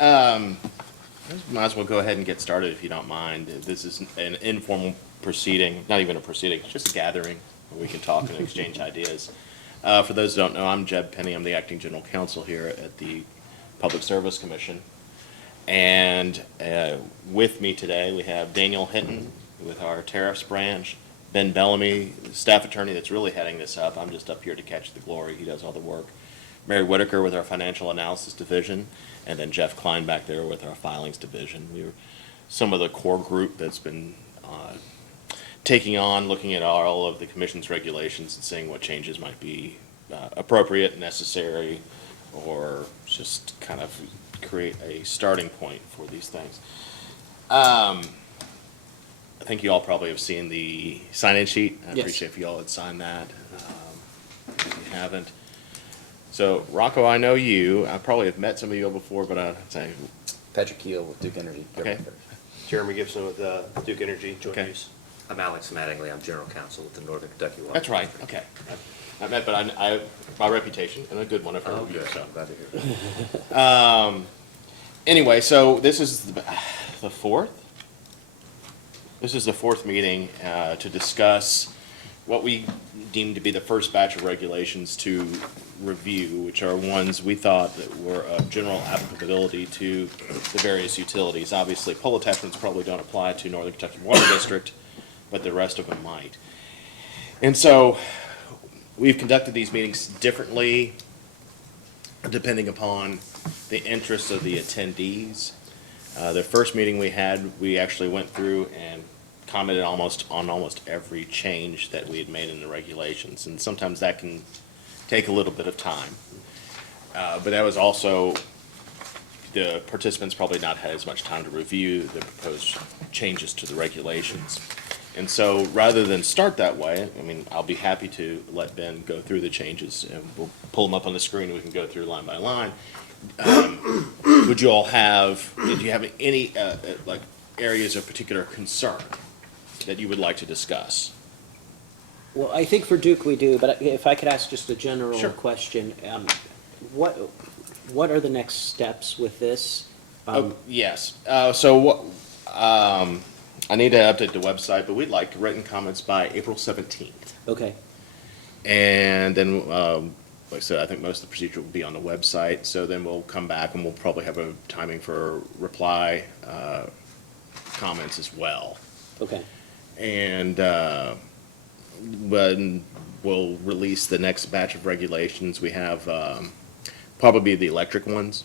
Might as well go ahead and get started if you don't mind. This is an informal proceeding, not even a proceeding, it's just a gathering where we can talk and exchange ideas. For those who don't know, I'm Jeb Penny. I'm the acting general counsel here at the Public Service Commission. And with me today, we have Daniel Hinton with our tariffs branch, Ben Bellamy, the staff attorney that's really heading this up. I'm just up here to catch the glory. He does all the work. Mary Whitaker with our financial analysis division, and then Jeff Klein back there with our filings division. We were some of the core group that's been taking on, looking at all of the commission's regulations and seeing what changes might be appropriate, necessary, or just kind of create a starting point for these things. I think you all probably have seen the sign-in sheet. I appreciate if you all had signed that. If you haven't. So, Rocco, I know you. I probably have met some of you all before, but I'd say... Patrick Keel with Duke Energy. Okay. Jeremy Gibson with Duke Energy, joint Okay. use. I'm Alex Mattingly. I'm general counsel with the Northern Kentucky Water. That's right, okay. I met, but I my reputation, and a good one, I've heard Oh, of you, good. so. I'm glad to hear that. Anyway, so this is the fourth? This is the fourth meeting to discuss what we deem to be the first batch of regulations to review, which are ones we thought that were of general applicability to the various utilities. Obviously, pole attachments probably don't apply to Northern Kentucky Water District, but the rest of them might. And so we've conducted these meetings differently depending upon the interests of the attendees. The first meeting we had, we actually went through and commented on almost every change that we had made in the regulations, and sometimes that can take a little bit of time. But that was also, the participants probably not had as much time to review the proposed changes to the regulations. And so rather than start that way, I mean, I'll be happy to let Ben go through the changes, and we'll pull them up on the screen and we can go through line by line. Did you have any like areas of particular concern that you would like to discuss? Well, I think for Duke we do, but if I could ask just a general Sure. question, what are the next steps with this? Yes. So what, I need to update the website, but we'd like written comments by April 17th. Okay, And then, like I said, I think most of the procedure will be on the website. So then we'll come back and we'll probably have a timing for reply comments as well. okay, And when we'll release the next batch of regulations, we have probably the electric ones.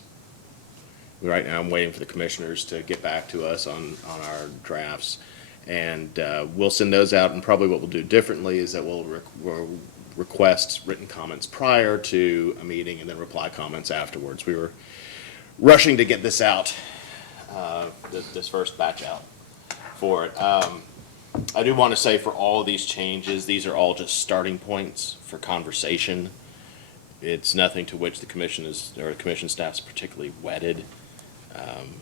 Right now, I'm waiting for the commissioners to get back to us on our drafts. And we'll send those out, and probably what we'll do differently is that we'll request written comments prior to a meeting and then reply comments afterwards. We were rushing to get this out, this first batch out for it. I do want to say for all of these changes, these are all just starting points for conversation. It's nothing to which the commission or commission staff's particularly wedded.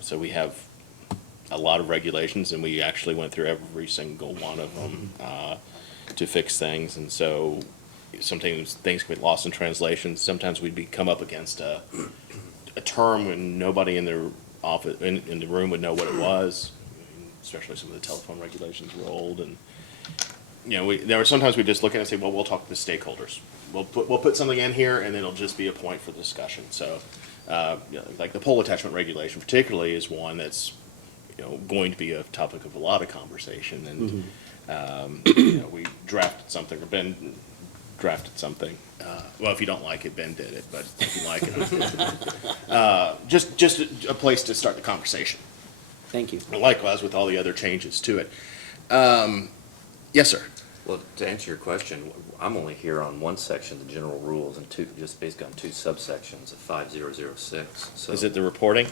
So we have a lot of regulations, and we actually went through every single one of them to fix things. And so sometimes things get lost in translation. Sometimes we'd come up against a term when nobody in the office in the room would know what it was. Especially some of the telephone regulations were old, and there were sometimes we just look at it and say, well, we'll talk to the stakeholders. We'll put something in here, and then it'll just be a point for discussion. So, like the pole attachment regulation, particularly, is one that's going to be a topic of a lot of conversation. And we drafted something, or Ben drafted something. Well, if you don't like it, Ben did it, but if you like it, just a place to start the conversation. thank you. Likewise with all the other changes to it. Yes, sir. Well, to answer your question, I'm only here on one section, the general rules, and just basically on two subsections of 5006. So Is it the reporting?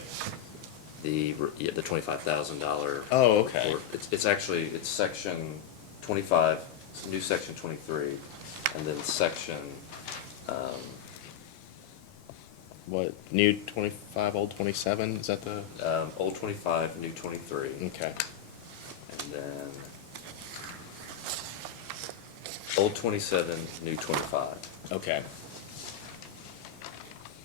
the $25,000? Oh, okay. report. It's section 25, it's new section 23, and then section, What, new 25, old 27? Is that the? old 25, new 23, Okay. and then old 27, new 25. Okay.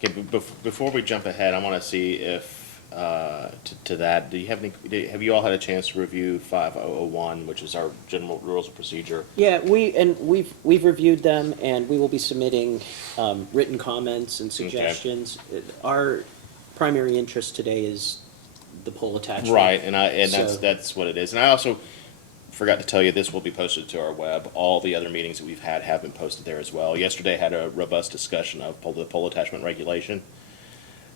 Okay, before we jump ahead, I want to see if to that, do you have have you all had a chance to review 5001, which is our general rules of procedure? Yeah, we've reviewed them, and we will be submitting written comments and suggestions. Our primary interest today is the pole attachment. Right, and So- that's what it is. And I also forgot to tell you, this will be posted to our web. All the other meetings that we've had have been posted there as well. Yesterday had a robust discussion of the pole attachment regulation,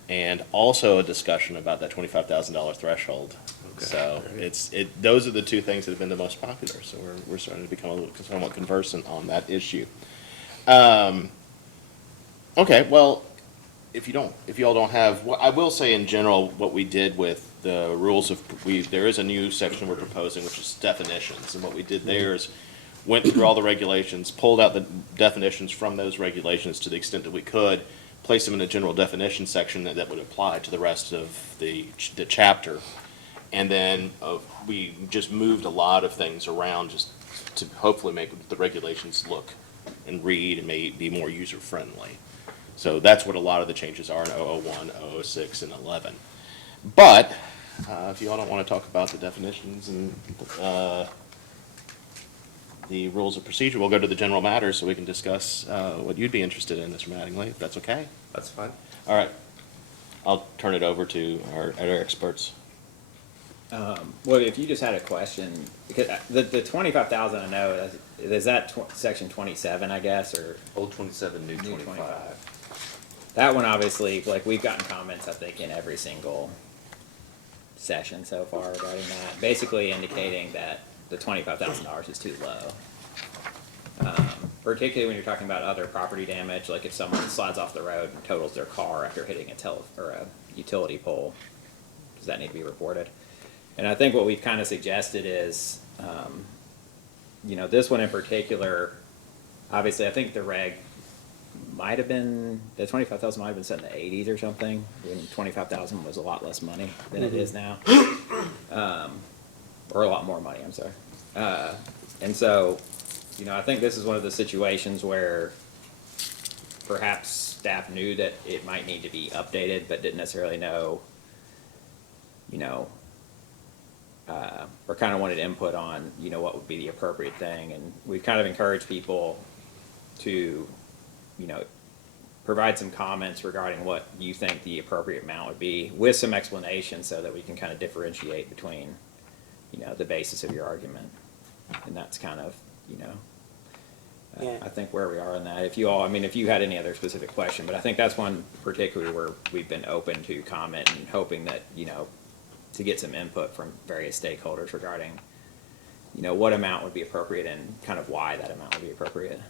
and also a discussion about that $25,000 threshold. Okay. So those are the two things that have been the most popular. So we're starting to become a little somewhat conversant on that issue. Okay, well, if you all don't have, well, I will say in general, what we did with the rules of, there is a new section we're proposing, which is definitions, and what we did there is went through all the regulations, pulled out the definitions from those regulations to the extent that we could, place them in a general definition section that would apply to the rest of the chapter. And then we just moved a lot of things around just to hopefully make the regulations look and read and may be more user-friendly. So that's what a lot of the changes are in 001, 006, and 11. But if you all don't want to talk about the definitions and the rules of procedure, we'll go to the general matters so we can discuss what you'd be interested in, Mr. Mattingly, if that's okay. That's fine. All right. I'll turn it over to our experts. Well, if you just had a question, because the 25,000, I know, is that section 27, I guess, or Old 27, new new 25. That one, obviously, like, we've gotten comments, I think, in every single session so far regarding that, basically indicating that the $25,000 is too low. Particularly when you're talking about other property damage, like if someone slides off the road and totals their car after hitting a utility pole, does that need to be reported? And I think what we've kind of suggested is, this one in particular, obviously, I think the reg might have been, the 25,000 might have been set in the 80s or something, when 25,000 was a lot less money than it is now. Or a lot more money, I'm sorry. And so, I think this is one of the situations where perhaps staff knew that it might need to be updated, but didn't necessarily know, or kind of wanted input on, what would be the appropriate thing. And we've kind of encouraged people to, provide some comments regarding what you think the appropriate amount would be, with some explanation so that we can kind of differentiate between, the basis of your argument. And that's kind of, Yeah. I think where we are on that. If you had any other specific question, but I think that's one particularly where we've been open to comment and hoping that, to get some input from various stakeholders regarding, what amount would be appropriate and kind of why that amount would be appropriate.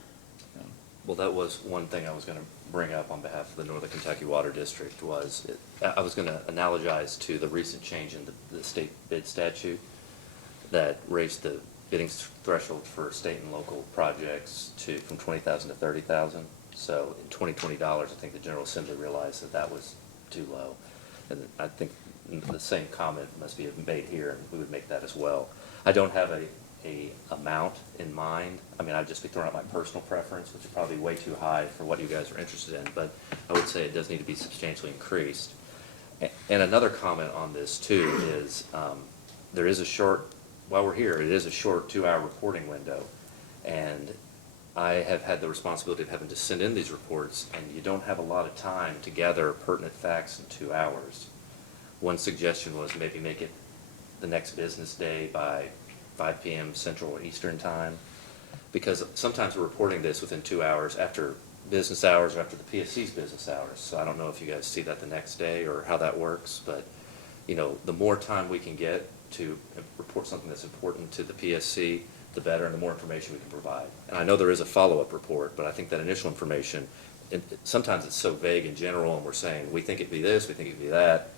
Well, that was one thing I was going to bring up on behalf of the Northern Kentucky Water District I was going to analogize to the recent change in the state bid statute that raised the bidding threshold for state and local projects from $20,000 to $30,000. So in $20, I think the General Assembly realized that was too low. And I think the same comment must be made here, and we would make that as well. I don't have a amount in mind. I mean, I'd just be throwing out my personal preference, which is probably way too high for what you guys are interested in, but I would say it does need to be substantially increased. And another comment on this too is there is a short, while we're here, it is a short 2-hour reporting window, and I have had the responsibility of having to send in these reports, and you don't have a lot of time to gather pertinent facts in 2 hours. One suggestion was maybe make it the next business day by 5 p.m. Central or Eastern Time, because sometimes we're reporting this within 2 hours after business hours or after the PSC's business hours. So I don't know if you guys see that the next day or how that works, but the more time we can get to report something that's important to the PSC, the better, and the more information we can provide. And I know there is a follow-up report, but I think that initial information, sometimes it's so vague in general, and we're saying, we think it'd be this, we think it'd be that,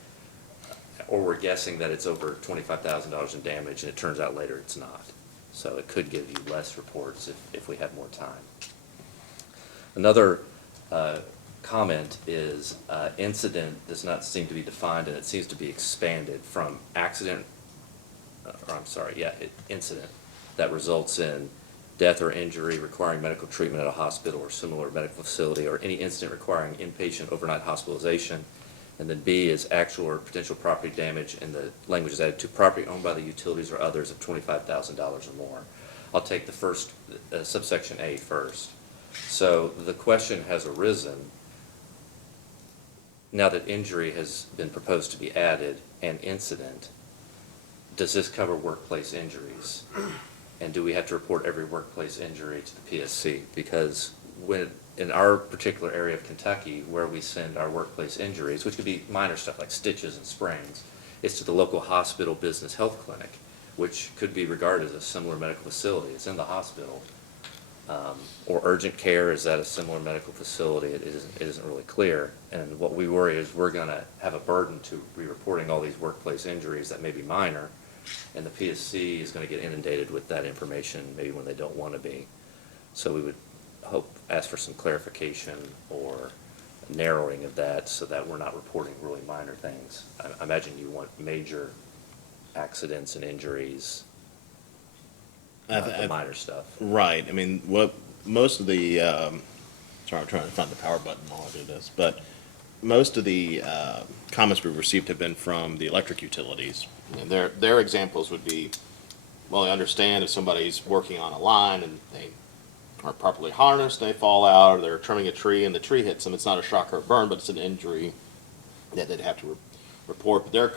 or we're guessing that it's over $25,000 in damage, and it turns out later it's not. So it could give you less reports if we had more time. Another comment is incident does not seem to be defined, and it seems to be expanded from incident that results in death or injury requiring medical treatment at a hospital or similar medical facility, or any incident requiring inpatient overnight hospitalization, And then B is actual or potential property damage, and the language is added to property owned by the utilities or others of $25,000 or more. I'll take the first, subsection A first. So the question has arisen, now that injury has been proposed to be added and incident, does this cover workplace injuries? And do we have to report every workplace injury to the PSC? Because when, in our particular area of Kentucky, where we send our workplace injuries, which could be minor stuff like stitches and sprains, it's to the local hospital business health clinic, which could be regarded as a similar medical facility. It's in the hospital. Or urgent care, is that a similar medical facility? It isn't really clear. And what we worry is we're gonna have a burden to be reporting all these workplace injuries that may be minor, and the PSC is gonna get inundated with that information maybe when they don't wanna be. So we would ask for some clarification or narrowing of that so that we're not reporting really minor things. I imagine you want major accidents and injuries, not the minor stuff. Right, I mean, what, most of the, sorry, I'm trying to find the power button while I do this, but most of the comments we've received have been from the electric utilities. And their examples would be, well, they understand if somebody's working on a line and they aren't properly harnessed, they fall out, or they're trimming a tree and the tree hits them, it's not a shock or a burn, but it's an injury that they'd have to report. But their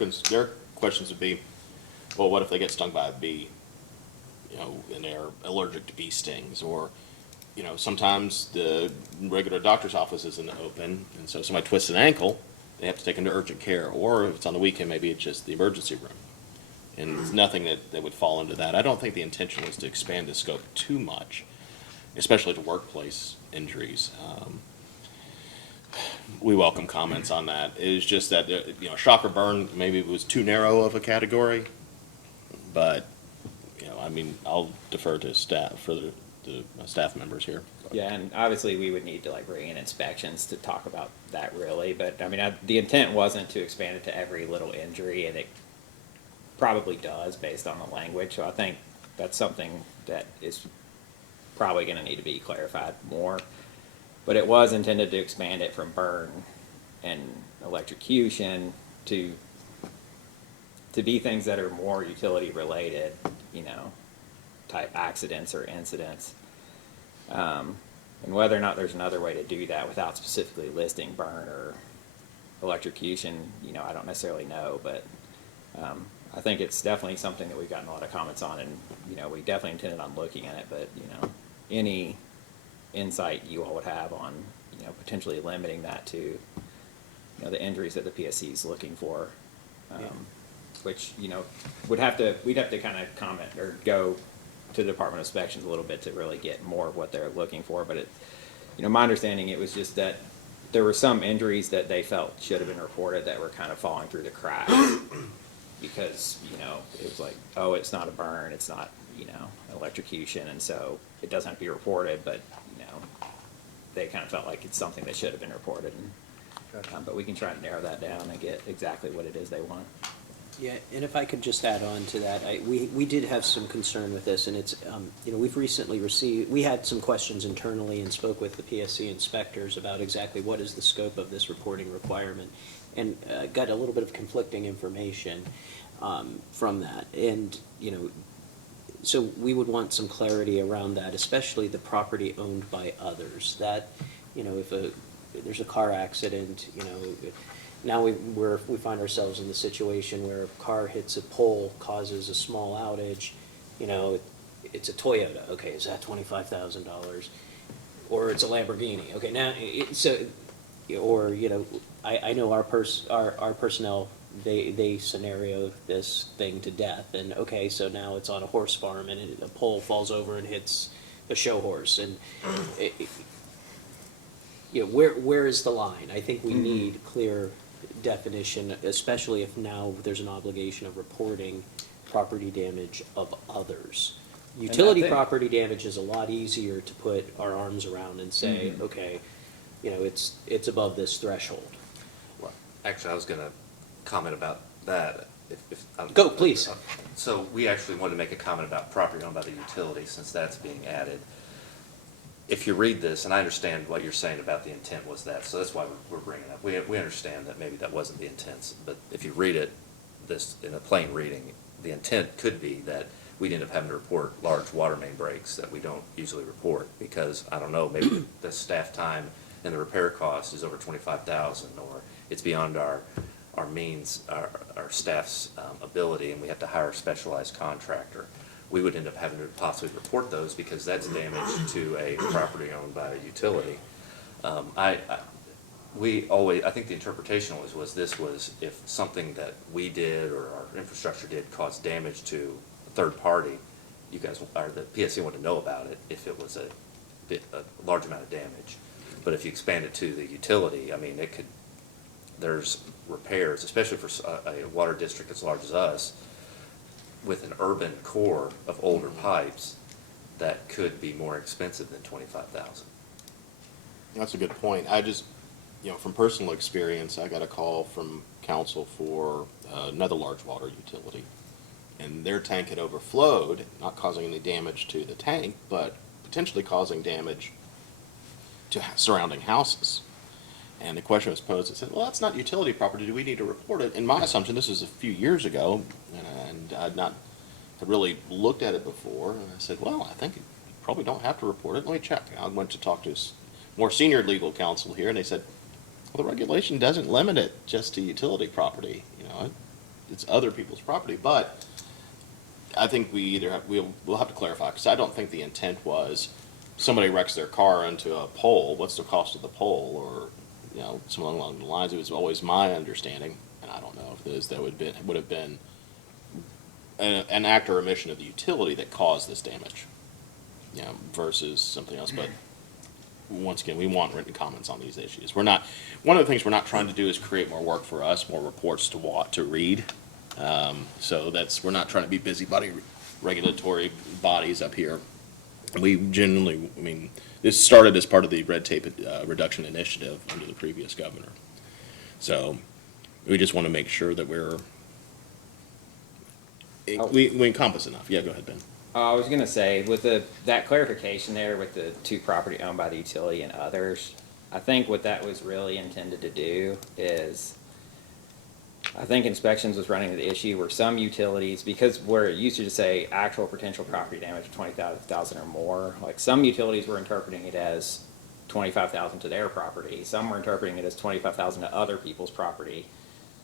questions would be, well, what if they get stung by a bee? You know, and they're allergic to bee stings, or, you know, sometimes the regular doctor's office isn't open, and so somebody twists an ankle, they have to take them to urgent care, or if it's on the weekend, maybe it's just the emergency room. And it's nothing that would fall into that. I don't think the intention was to expand the scope too much, especially to workplace injuries. We welcome comments on that. It is just that, you know, shock or burn, maybe it was too narrow of a category, but, you know, I mean, I'll defer to staff, for the staff members here. Yeah, and obviously we would need to like bring in inspections to talk about that really, but I mean, the intent wasn't to expand it to every little injury, and it probably does based on the language, so I think that's something that is probably gonna need to be clarified more. But it was intended to expand it from burn and electrocution to be things that are more utility related, you know, type accidents or incidents. And whether or not there's another way to do that without specifically listing burn or electrocution, you know, I don't necessarily know, but I think it's definitely something that we've gotten a lot of comments on, and, you know, we definitely intended on looking at it, but, you know, any insight you all would have on, you know, potentially limiting that to, you know, the injuries that the PSC is looking for, which, you know, we'd have to kind of comment or go to the Department of Inspections a little bit to really get more of what they're looking for. But it, you know, my understanding, it was just that there were some injuries that they felt should have been reported that were kind of falling through the cracks because, you know, it was like, oh, it's not a burn, it's not, you know, electrocution, and so it doesn't have to be reported, but, you know, they kind of felt like it's something that should have been reported. And, but we can try to narrow that down and get exactly what it is they want. Yeah, and if I could just add on to that, we did have some concern with this, and it's, you know, we've recently we had some questions internally and spoke with the PSC inspectors about exactly what is the scope of this reporting requirement, and got a little bit of conflicting information from that. And, you know, so we would want some clarity around that, especially the property owned by others. That, you know, if there's a car accident, you know, now we find ourselves in the situation where a car hits a pole, causes a small outage, you know, it's a Toyota, okay, is that $25,000? Or it's a Lamborghini, okay, now, or, you know, I know our personnel, they scenario this thing to death, and okay, so now it's on a horse farm and a pole falls over and hits a show horse, and you know, where is the line? I think we need clear definition, especially if now there's an obligation of reporting property damage of others. Utility property damage is a lot easier to put our arms around and say, okay, you know, it's above this threshold. Well, actually, I was gonna comment about that. Go, please. So we actually wanted to make a comment about property owned by the utility, since that's being added. if you read this, and I understand what you're saying about the intent was that, so that's why we're bringing it up. We understand that maybe that wasn't the intent, but if you read it, this, in a plain reading, the intent could be that we'd end up having to report large water main breaks that we don't usually report, because, I don't know, maybe the staff time and the repair cost is over 25,000, or it's beyond our means, our staff's ability, and we have to hire a specialized contractor. We would end up having to possibly report those because that's damage to a property owned by a utility. I think the interpretation was this was if something that we did or our infrastructure did caused damage to a third party, you guys, or the PSC wanted to know about it if it was a large amount of damage. But if you expand it to the utility, I mean, there's repairs, especially for a water district as large as us, with an urban core of older pipes, that could be more expensive than 25,000. That's a good point. I just, from personal experience, I got a call from council for another large water utility. And their tank had overflowed, not causing any damage to the tank, but potentially causing damage to surrounding houses. And the question was posed, it said, well, that's not utility property, do we need to report it? And my assumption, this was a few years ago, and I'd not had really looked at it before, and I said, well, I think you probably don't have to report it, let me check. I went to talk to more senior legal counsel here, and they said, well, the regulation doesn't limit it just to utility property, it's other people's property, but I think we'll have to clarify, because I don't think the intent was somebody wrecks their car into a pole, what's the cost of the pole, or something along the lines. It was always my understanding, and I don't know if it is, that would have been an act or omission of the utility that caused this damage, versus something else. But once again, we want written comments on these issues. One of the things we're not trying to do is create more work for us, more reports to read. So we're not trying to be busybody regulatory bodies up here. We genuinely, this started as part of the red tape reduction initiative under the previous governor. So we just want to make sure that we encompass enough. Yeah, go ahead, Ben. I was gonna say, with that clarification there with the two property owned by the utility and others, I think what that was really intended to do is, I think inspections was running into the issue where some utilities, because where it used to just say actual potential property damage of 25,000 or more, like some utilities were interpreting it as 25,000 to their property, some were interpreting it as 25,000 to other people's property,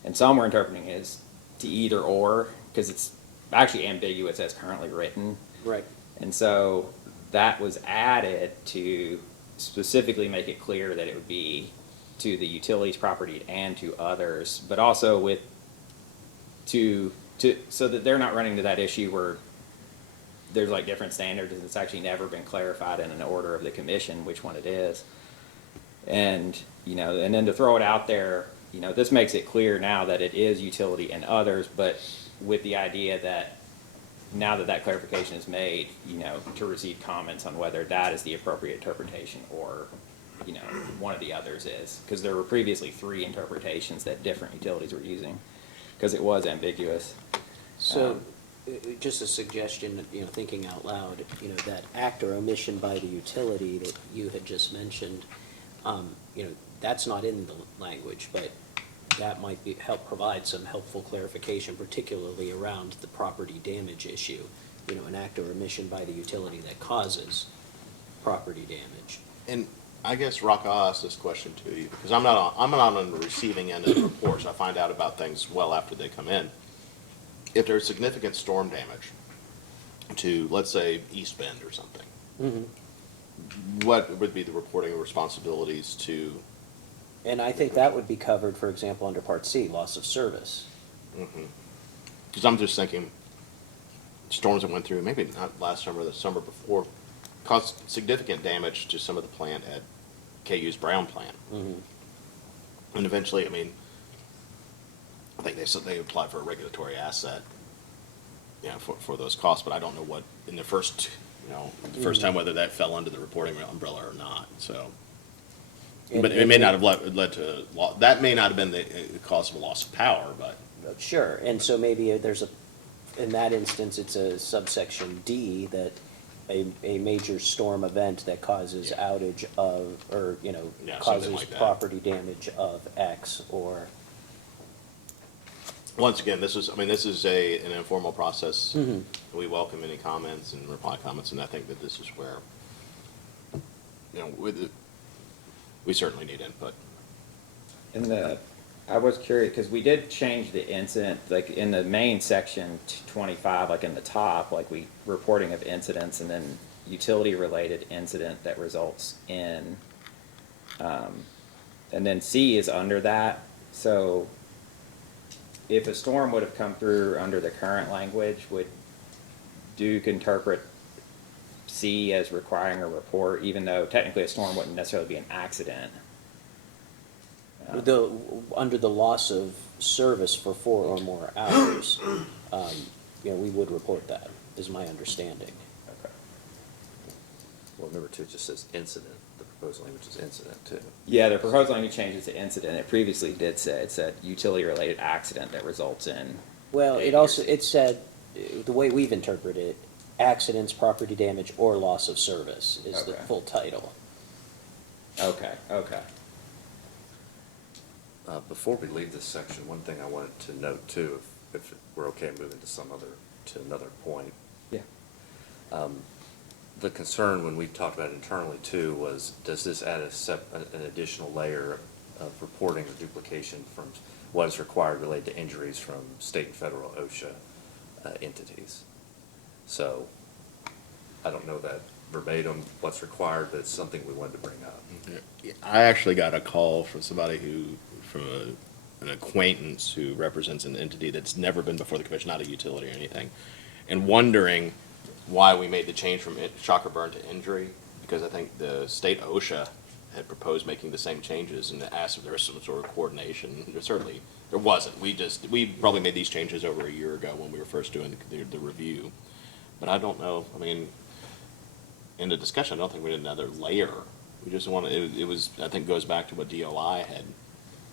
and some were interpreting it as to either or, because it's actually ambiguous as currently written. Right. And so that was added to specifically make it clear that it would be to the utilities property and to others, but also so that they're not running into that issue where there's like different standards and it's actually never been clarified in an order of the commission which one it is. And and then to throw it out there, this makes it clear now that it is utility and others, but with the idea that now that clarification is made, to receive comments on whether that is the appropriate interpretation or one of the others is, because there were previously 3 interpretations that different utilities were using, because it was ambiguous. So, just a suggestion, thinking out loud, that act or omission by the utility that you had just mentioned, that's not in the language, but that might help provide some helpful clarification, particularly around the property damage issue. An act or omission by the utility that causes property damage. And I guess, Rock, I'll ask this question to you, because I'm not on the receiving end of the reports. I find out about things well after they come in. If there's significant storm damage to, let's say, East Bend or something, what would be the reporting responsibilities to? And I think that would be covered, for example, under Part C, loss of service. Because I'm just thinking, storms that went through, maybe not last summer, the summer before, caused significant damage to some of the plant at KU's Brown plant. And eventually, I think they said they applied for a regulatory asset, for those costs, but I don't know what, in the first time, whether that fell under the reporting umbrella or not, so. But it may not have led to, that may not have been the cause of a loss of power, but. Sure, and so maybe in that instance, it's a subsection D that a major storm event that causes Yeah. outage of, or, you know, Yeah, something causes like that. property damage of X, or, Once again, this is, I mean, this is an informal process. Mhm. We welcome any comments and reply comments, and I think that this is where, you know, we certainly need input. I was curious, because we did change the incident, like in the main section 25, like in the top, like reporting of incidents, and then utility-related incident that results in, and then C is under that, so if a storm would have come through under the current language, would Duke interpret C as requiring a report, even though technically a storm wouldn't necessarily be an accident? under the loss of service for 4 or more hours, you know, we would report that, is my understanding. Okay. Well, number 2 just says incident, the proposed language is incident too. Yeah, the proposed language changes to incident. It previously did say, it said utility-related accident that results in. Well, it also, it said, the way we've interpreted it, accidents, property damage, or loss of service is the Okay. full title. Okay, okay. Before we leave this section, one thing I wanted to note too, if we're okay moving to another point. Yeah. The concern when we talked about it internally too was, does this add an additional layer of reporting or duplication from what is required related to injuries from state and federal OSHA entities? So, I don't know that verbatim what's required, but it's something we wanted to bring up. I actually got a call from somebody from an acquaintance who represents an entity that's never been before the commission, not a utility or anything, and wondering why we made the change from shock or burn to injury, because I think the state OSHA had proposed making the same changes and asked if there was some sort of coordination. There wasn't. We probably made these changes over a year ago when we were first doing the review. But I don't know, I mean, in the discussion, I don't think we did another layer. We just wanted, it was, I think goes back to what DOI had,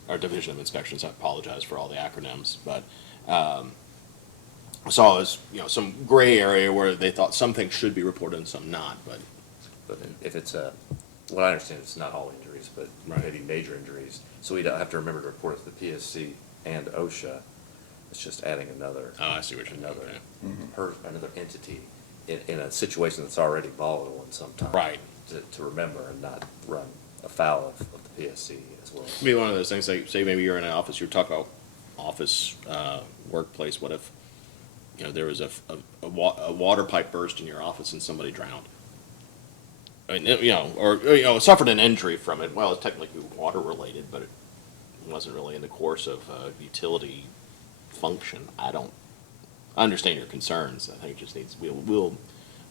our Division of Inspections, I apologize for all the acronyms, but, I saw as, you know, some gray area where they thought some things should be reported and some not, but. But if it's what I understand, it's not all injuries, but Right. maybe major injuries. So we don't have to remember to report it to the PSC and OSHA. It's just adding another. Oh, I see what you're saying, Another, okay. another entity in a situation that's already volatile in some time. Right. To remember and not run afoul of the PSC as well. It'd be one of those things, like, say maybe you're in an office, you're talking about office, workplace, what if, you know, there was a water pipe burst in your office and somebody drowned? I mean, you know, or, you know, suffered an injury from it. Well, it's technically water related, but it wasn't really in the course of utility function. I understand your concerns. I think it just needs, we'll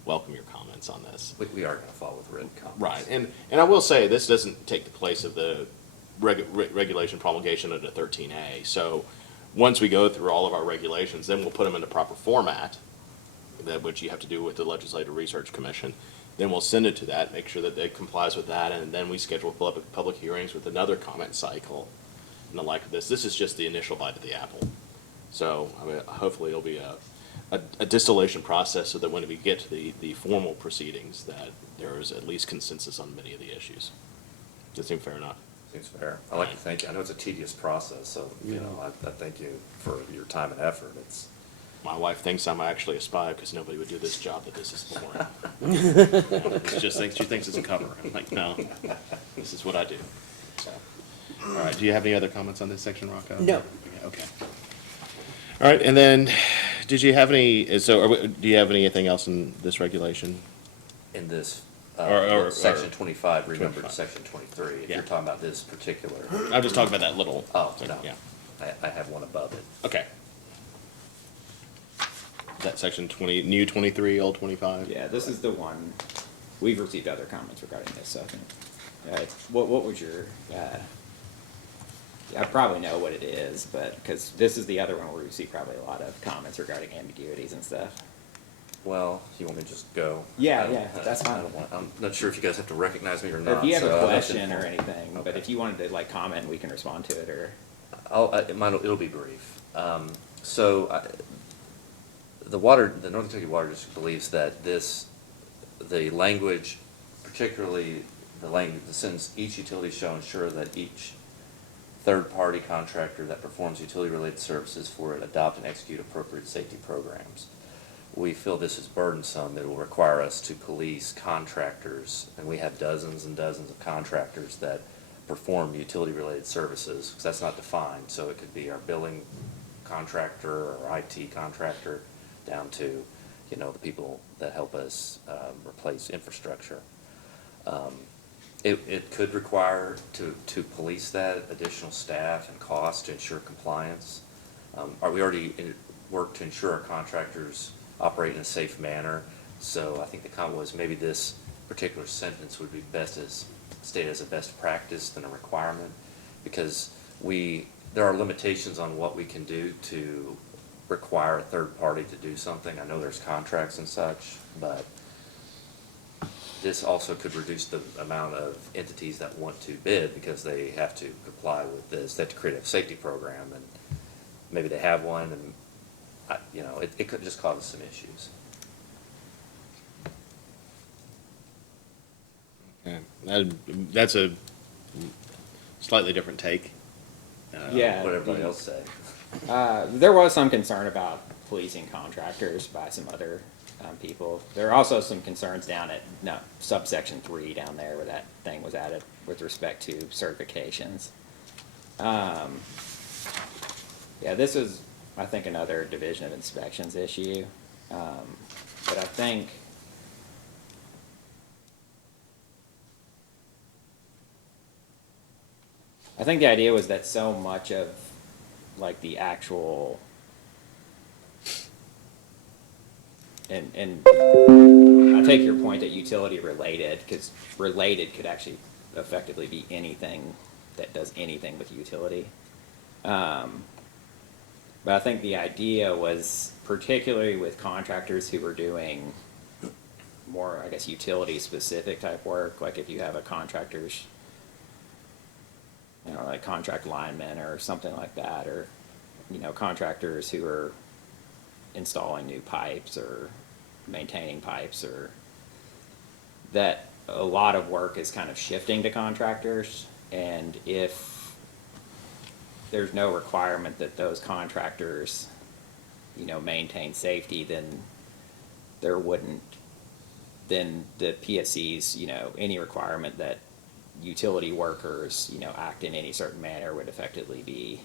welcome your comments on this. We are going to follow with written comments. Right, and I will say, this doesn't take the place of the regulation promulgation under 13A. So, once we go through all of our regulations, then we'll put them into proper format, which you have to do with the Legislative Research Commission. Then we'll send it to that, make sure that it complies with that, and then we schedule public hearings with another comment cycle and the like of this. This is just the initial bite of the apple. So, I mean, hopefully it'll be a distillation process so that when we get to the formal proceedings, that there is at least consensus on many of the issues. Does that seem fair enough? Seems fair. I'd like to thank you. I know it's a tedious process, so, you know, I thank you for your time and effort. It's, My wife thinks I'm actually a spy because nobody would do this job that this is for. She thinks it's a cover. I'm like, no, this is what I do. So, all right, do you have any other comments on this section, Rocco? No. Okay. All right, and then, do you have anything else in this regulation? in this, Or- section 25 renumbered 25. to section 23. If Yeah. you're talking about this particular, I'm just talking about that little. oh, thing, no. Yeah, I have one above it. okay. That section 20, new 23, old 25? Yeah, this is the one, we've received other comments regarding this, so I think, what was your, I probably know what it is, but, because this is the other one where we see probably a lot of comments regarding ambiguities and stuff. Well, you want me to just go? Yeah, I don't- yeah, that's fine. I'm not sure if you guys have to recognize me or Or not. if you have so a I'll let question you- or anything, but Okay. if you wanted to like comment, we can respond to it, or, It'll be brief. The Northern Kentucky Water District believes that this the language, particularly the language, the sentence, each utility shall ensure that each third-party contractor that performs utility-related services for it adopt and execute appropriate safety programs. We feel this is burdensome. It will require us to police contractors, and we have dozens and dozens of contractors that perform utility-related services, because that's not defined. So it could be our billing contractor or IT contractor down to, you know, the people that help us replace infrastructure. It could require to police that additional staff and cost to ensure compliance. We already work to ensure our contractors operate in a safe manner. So I think the comment was maybe this particular sentence would be best as stated as a best practice than a requirement, because there are limitations on what we can do to require a third party to do something. I know there's contracts and such, but this also could reduce the amount of entities that want to bid because they have to comply with this. They have to create a safety program, and maybe they have one, and you know, it could just cause some issues. Yeah, that's a slightly different take. Yeah. What everybody else say. There was some concern about policing contractors by some other people. There are also some concerns down at subsection 3 down there where that thing was added with respect to certifications. Yeah, this is, I think, another division of inspections issue. But I think the idea was that so much of like the actual and I take your point that utility related, because related could actually effectively be anything that does anything with utility. But I think the idea was particularly with contractors who were doing more, I guess, utility specific type work, like if you have a contractor's, you know, like contract linemen or something like that, or, you know, contractors who are installing new pipes or maintaining pipes, or that a lot of work is kind of shifting to contractors. And if there's no requirement that those contractors, you know, maintain safety, then there wouldn't, then the PSCs, you know, any requirement that utility workers, you know, act in any certain manner would effectively be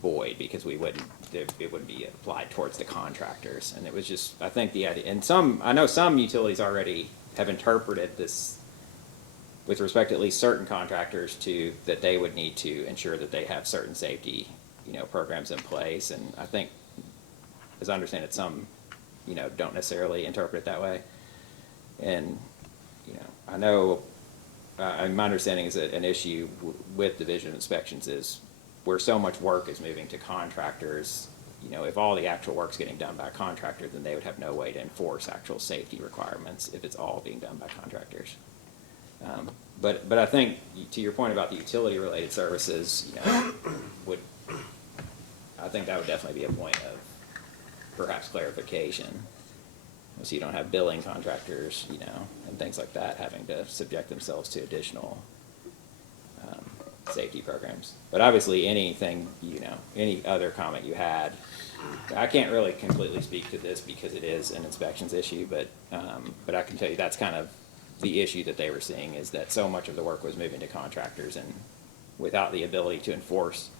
void, because it wouldn't be applied towards the contractors. And it was just, I think the idea, and I know some utilities already have interpreted this with respect to at least certain contractors that they would need to ensure that they have certain safety, you know, programs in place. And I think, as I understand it, some, you know, don't necessarily interpret it that way. And, you know, I know, my understanding is that an issue with division inspections is where so much work is moving to contractors. You know, if all the actual work's getting done by a contractor, then they would have no way to enforce actual safety requirements if it's all being done by contractors. But I think, to your point about the utility-related services, you know, I think that would definitely be a point of perhaps clarification. So you don't have billing contractors, you know, and things like that having to subject themselves to additional safety programs. But obviously, anything, you know, any other comment you had, I can't really completely speak to this because it is an inspections issue, but I can tell you that's kind of the issue that they were seeing, is that so much of the work was moving to contractors, and without the ability to enforce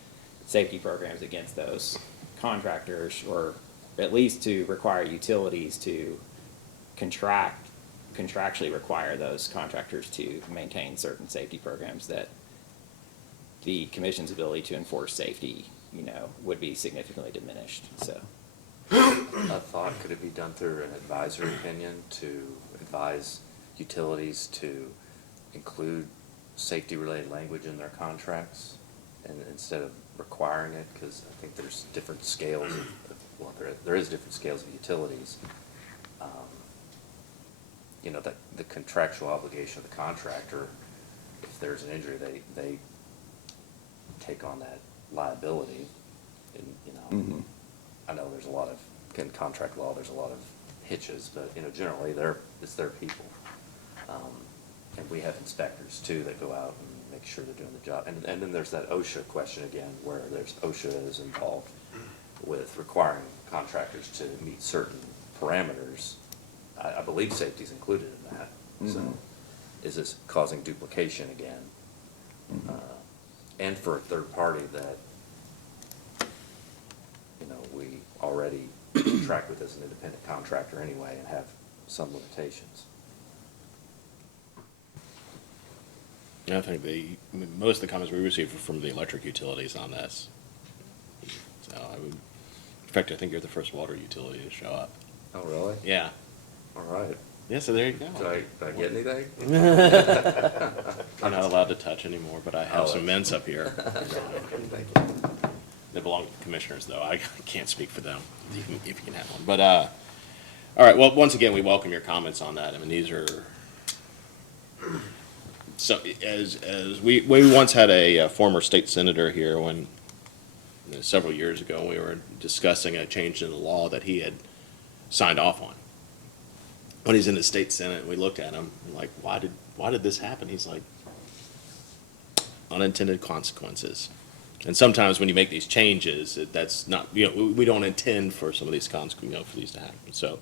safety programs against those contractors, or at least to require utilities to contractually require those contractors to maintain certain safety programs, that the commission's ability to enforce safety, you know, would be significantly diminished. So A thought, could it be done through an advisory opinion to advise utilities to include safety-related language in their contracts, and instead of requiring it? Because I think there's different scales well, there is different scales of utilities. You know, that the contractual obligation of the contractor, if there's an injury, they take on that liability. And, you know, I know there's a lot of, in contract law, there's a lot of hitches, but, generally, it's their people. And we have inspectors too that go out and make sure they're doing the job. And then there's that OSHA question again, where OSHA is involved with requiring contractors to meet certain parameters. I believe safety's included in that. So is this causing duplication again? And for a third party that, we already contract with as an independent contractor anyway and have some limitations. I think most of the comments we received were from the electric utilities on this. So in fact, I think you're the first water utility to show up. Oh, really? Yeah. All right. Yeah, so there you go. Did I get anything? I'm not allowed to touch anymore, but I have Oh, some mints up here. Thank you. They belong to the commissioners, though. I can't speak for them, if you can have one. But, all right, well, once again, we welcome your comments on that. I mean, these are, so, as we once had a former state senator here when, several years ago, we were discussing a change in the law that he had signed off on. When he's in the state senate, we looked at him, like, why did this happen? He's like, unintended consequences. And sometimes when you make these changes, that's not, we don't intend for some of these for these to happen. So,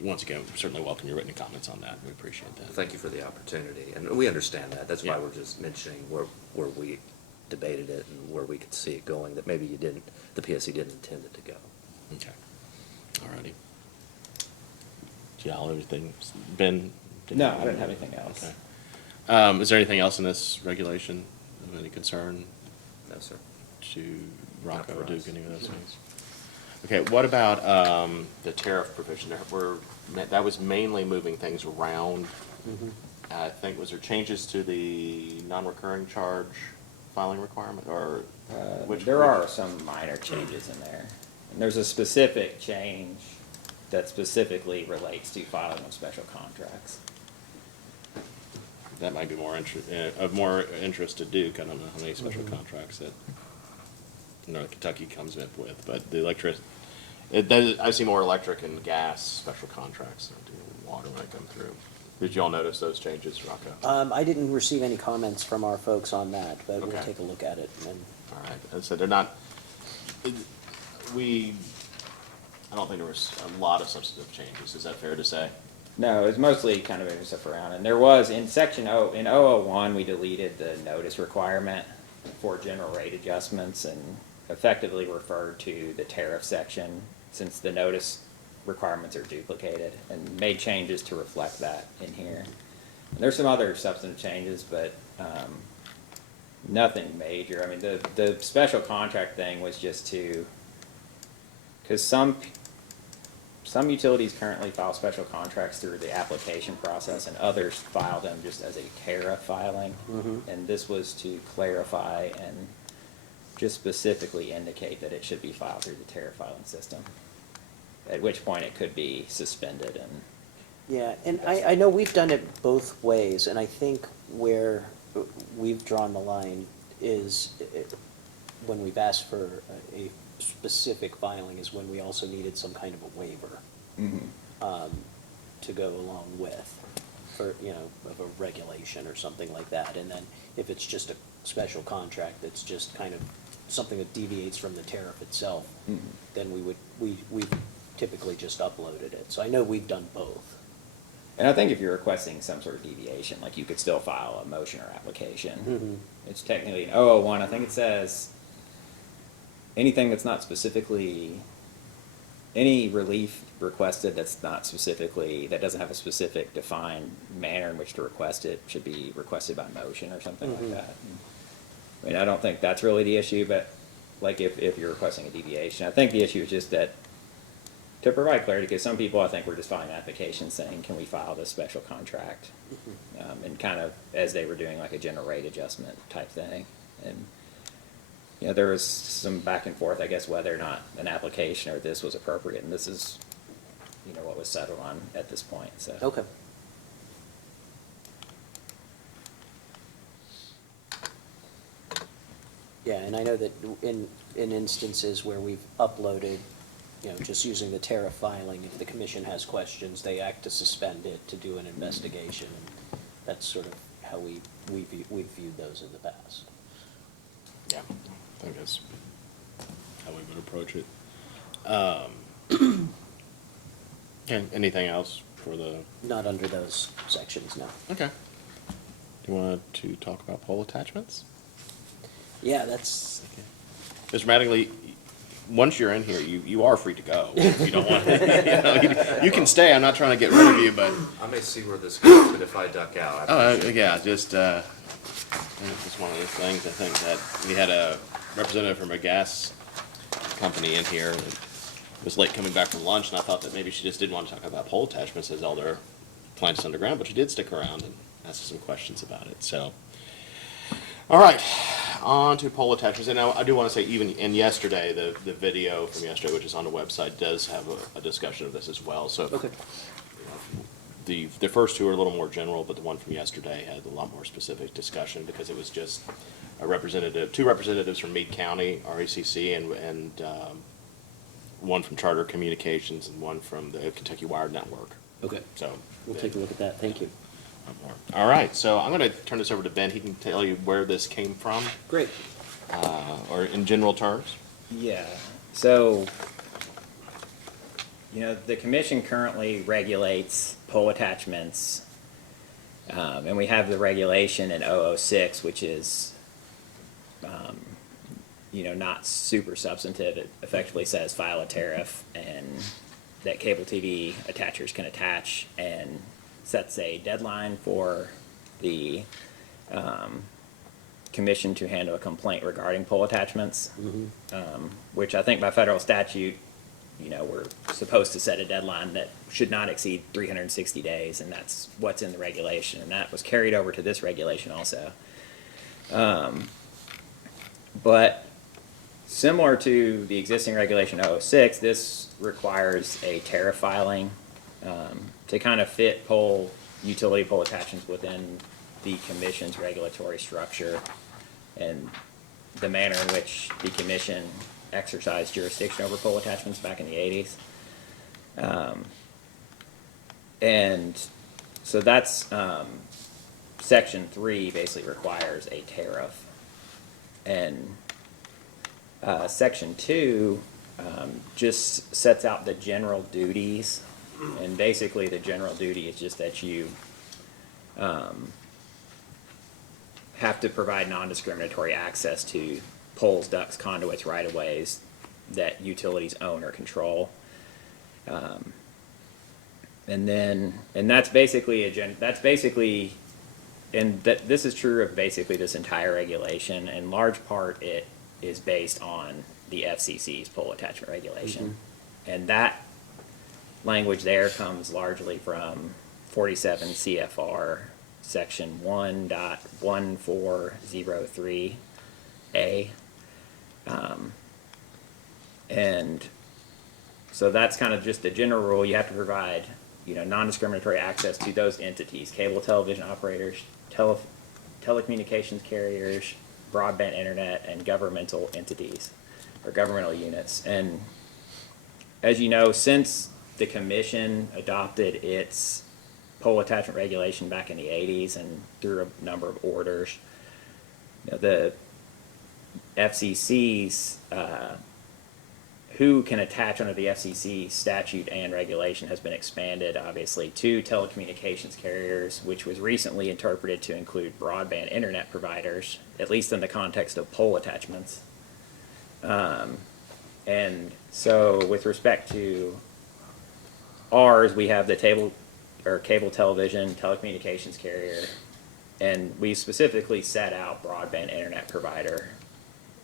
once again, we certainly welcome your written comments on that. We appreciate that. Thank you for the opportunity, and we understand that. That's why Yeah. we're just mentioning where we debated it and where we could see it going, that maybe the PSC didn't intend it to go. Okay. All righty. Do y'all have anything, Ben? No, I didn't have anything else. Okay. Is there anything else in this regulation of any concern No, sir. to Rocco for or Duke, us. any of those things? Okay, what about the tariff provision? That was mainly moving things around. I think, was there changes to the non-recurring charge filing requirement, or which? There are some minor changes in there. And there's a specific change that specifically relates to filing of special contracts. That might be of more interest to Duke. I don't know how many special contracts that North Kentucky comes up with, but I see more electric and gas special contracts than do water when I come through. Did you all notice those changes, Rocco? I didn't receive any comments from our folks on that, but we'll Okay. take a look at it. And All right, and so they're not, I don't think there was a lot of substantive changes. Is that fair to say? No, it's mostly kind of moving stuff around. And there was, in section O, in 001, we deleted the notice requirement for general rate adjustments and effectively referred to the tariff section, since the notice requirements are duplicated, and made changes to reflect that in here. And there's some other substantive changes, but nothing major. I mean, the special contract thing was just because some utilities currently file special contracts through the application process, and others file them just as a tariff filing. And this was to clarify and just specifically indicate that it should be filed through the tariff filing system, at which point it could be suspended. And yeah, and I know we've done it both ways, and I think where we've drawn the line is when we've asked for a specific filing is when we also needed some kind of a waiver to go along with, for, of a regulation or something like that. And then if it's just a special contract that's just kind of something that deviates from the tariff itself, then we've typically just uploaded it. So I know we've done both. I think if you're requesting some sort of deviation, like, you could still file a motion or application. It's technically in 001, I think it says anything that's not specifically, any relief requested that's not specifically, that doesn't have a specific defined manner in which to request it, should be requested by motion or something like that. I mean, I don't think that's really the issue, but like if you're requesting a deviation, I think the issue is just that, to provide clarity, because some people, I think, were just filing applications saying, can we file this special contract? And kind of as they were doing like a general rate adjustment type thing. And, there was some back and forth, I guess, whether or not an application or this was appropriate. And this is, what was settled on at this point, so. Okay. Yeah, and I know that in instances where we've uploaded just using the tariff filing, if the commission has questions, they act to suspend it, to do an investigation. And that's sort of how we've viewed those in the past. Yeah, I think that's how we would approach it. Okay, anything else for the, Not under those sections, no. okay. Do you want to talk about pole attachments? Yeah, that's, Mr. Mattingly, once you're in here, you are free to go. If you don't want to, you can stay. I'm not trying to get rid of you, but, I may see where this goes, but if I duck out, I appreciate it. yeah, just, it's one of those things, I think that we had a representative from a gas company in here that was late coming back from lunch, and I thought that maybe she just didn't want to talk about pole attachments as all their plants underground, but she did stick around and ask some questions about it, so. All right, on to pole attachments, and I do want to say, even in yesterday, the video from yesterday, which is on the website, does have a discussion of this as well, so. okay. The first two are a little more general, but the one from yesterday had a lot more specific discussion, because it was just two representatives from Meade County, RACC, and one from Charter Communications and one from the Kentucky Wired Network, Okay, so. we'll take a look at that, thank you. All right, so I'm gonna turn this over to Ben. He can tell you where this came from, Great. or in general terms. Yeah, so, the commission currently regulates pole attachments, and we have the regulation in 006, which is, not super substantive. It effectively says file a tariff, and that cable TV attachers can attach, and sets a deadline for the commission to handle a complaint regarding pole attachments, which I think by federal statute, we're supposed to set a deadline that should not exceed 360 days, and that's what's in the regulation, and that was carried over to this regulation also. But similar to the existing regulation 006, this requires a tariff filing to kind of fit utility pole attachments within the commission's regulatory structure and the manner in which the commission exercised jurisdiction over pole attachments back in the 80s. And so that's Section 3 basically requires a tariff. And Section 2 just sets out the general duties. And basically, the general duty is just that you have to provide non-discriminatory access to poles, ducts, conduits, right-of-ways that utilities own or control. And that's basically this is true of basically this entire regulation. In large part, it is based on the FCC's pole attachment regulation, and that language there comes largely from 47 CFR section 1.1403A. And so that's kind of just the general rule. You have to provide, non-discriminatory access to those entities: cable television operators, telecommunications carriers, broadband internet, and governmental entities or governmental units. And as you know, since the commission adopted its pole attachment regulation back in the 80s and through a number of orders, the FCC's who can attach under the FCC statute and regulation has been expanded, obviously, to telecommunications carriers, which was recently interpreted to include broadband internet providers, at least in the context of pole attachments. And so with respect to ours, we have the cable television telecommunications carrier, and we specifically set out broadband internet provider,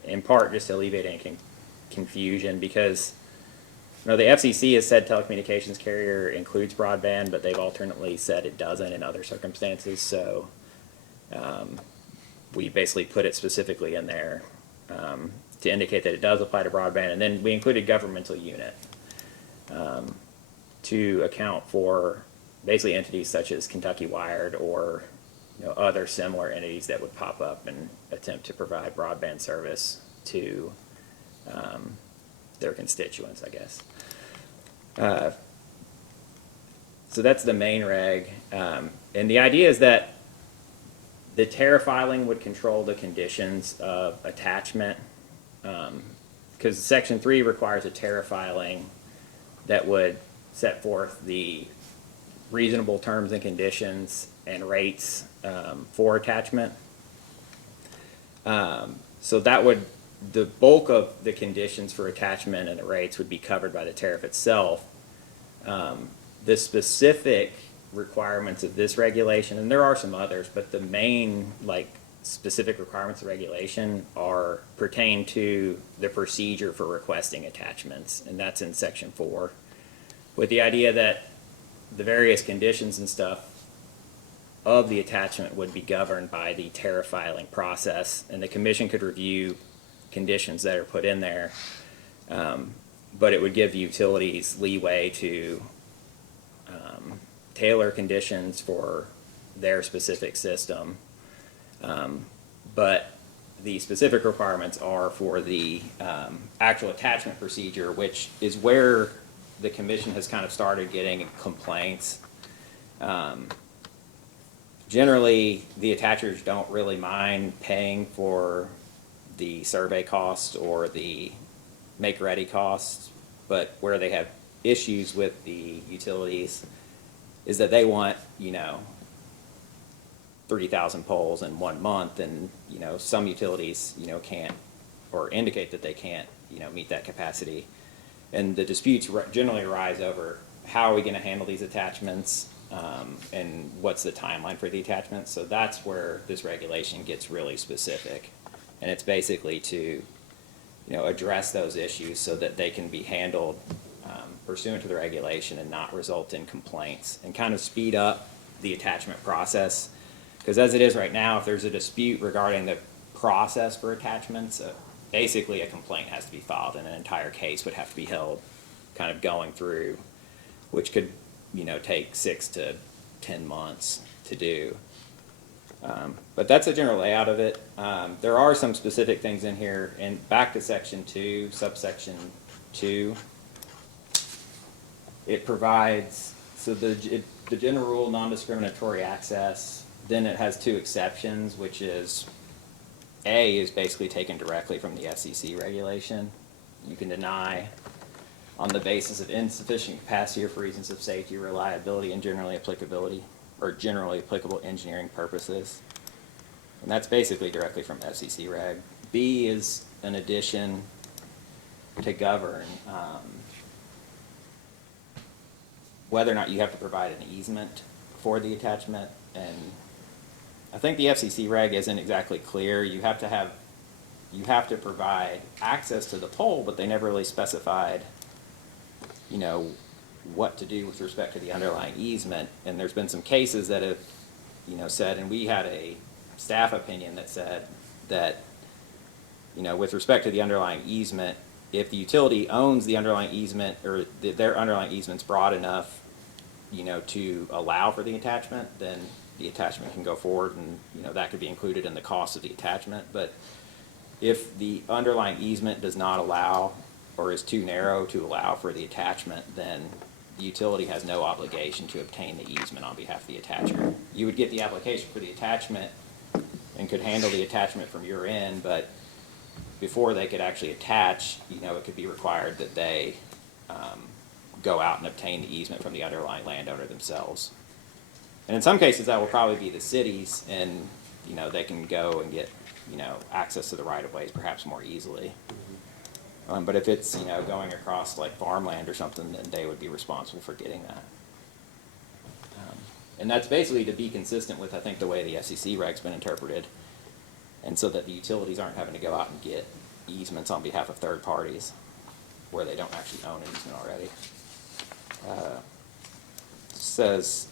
in part just to alleviate any confusion, because the FCC has said telecommunications carrier includes broadband, but they've alternately said it doesn't in other circumstances. So we basically put it specifically in there to indicate that it does apply to broadband, and then we included governmental unit to account for basically entities such as Kentucky Wired or other similar entities that would pop up and attempt to provide broadband service to their constituents, I guess. So that's the main reg. And the idea is that the tariff filing would control the conditions of attachment. Because Section 3 requires a tariff filing that would set forth the reasonable terms and conditions and rates for attachment. So that would, the bulk of the conditions for attachment and the rates would be covered by the tariff itself. The specific requirements of this regulation, and there are some others, but the main specific requirements of regulation pertain to the procedure for requesting attachments, and that's in Section 4, with the idea that the various conditions and stuff of the attachment would be governed by the tariff filing process, and the commission could review conditions that are put in there, but it would give utilities leeway to tailor conditions for their specific system. But the specific requirements are for the actual attachment procedure, which is where the commission has kind of started getting complaints. Generally, the attachers don't really mind paying for the survey costs or the make-ready costs, but where they have issues with the utilities is that they want, 30,000 poles in 1 month, and, some utilities, can't, or indicate that they can't, meet that capacity. And the disputes generally arise over how are we going to handle these attachments, and what's the timeline for the attachments. So that's where this regulation gets really specific. And it's basically to, address those issues so that they can be handled pursuant to the regulation and not result in complaints, and kind of speed up the attachment process. Because as it is right now, if there's a dispute regarding the process for attachments, basically a complaint has to be filed and an entire case would have to be held kind of going through, which could, take 6 to 10 months to do. But that's a general layout of it. There are some specific things in here, and back to Section 2, subsection 2. It provides, so the general rule, non-discriminatory access, then it has 2 exceptions, which is, A is basically taken directly from the FCC regulation. You can deny on the basis of insufficient capacity or for reasons of safety, reliability, and generally applicability, or generally applicable engineering purposes. And that's basically directly from FCC reg. B is an addition to govern whether or not you have to provide an easement for the attachment. And I think the FCC reg isn't exactly clear. You have to provide access to the pole, but they never really specified, what to do with respect to the underlying easement. And there's been some cases that have, said, and we had a staff opinion that said that, with respect to the underlying easement, if the utility owns the underlying easement, or their underlying easement's broad enough, to allow for the attachment, then the attachment can go forward, and, that could be included in the cost of the attachment. But if the underlying easement does not allow, or is too narrow to allow for the attachment, then the utility has no obligation to obtain the easement on behalf of the attacher. You would get the application for the attachment and could handle the attachment from your end, but before they could actually attach, it could be required that they go out and obtain the easement from the underlying landowner themselves. And in some cases, that will probably be the cities, and, they can go and get, access to the right-of-ways perhaps more easily. But if it's, going across like farmland or something, then they would be responsible for getting that. And that's basically to be consistent with, I think, the way the FCC reg's been interpreted, and so that the utilities aren't having to go out and get easements on behalf of third parties where they don't actually own an easement already. Says,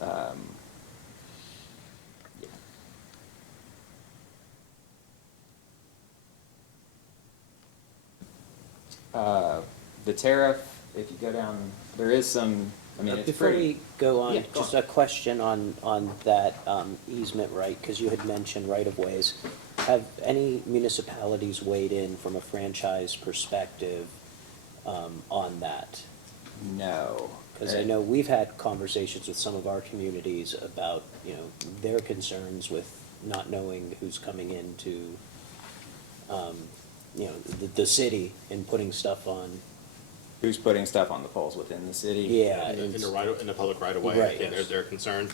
the tariff, if you go down, there is some, it's Before pretty. we go on, Yeah, go just on. a question on that easement right, because you had mentioned right-of-ways. Have any municipalities weighed in from a franchise perspective on that? No. Because I know we've had conversations with some of our communities about, you know, their concerns with not knowing who's coming into, you know, the city and putting stuff on. Who's putting stuff on the poles within the city? Yeah. In the public right of way, Right. and they're concerned.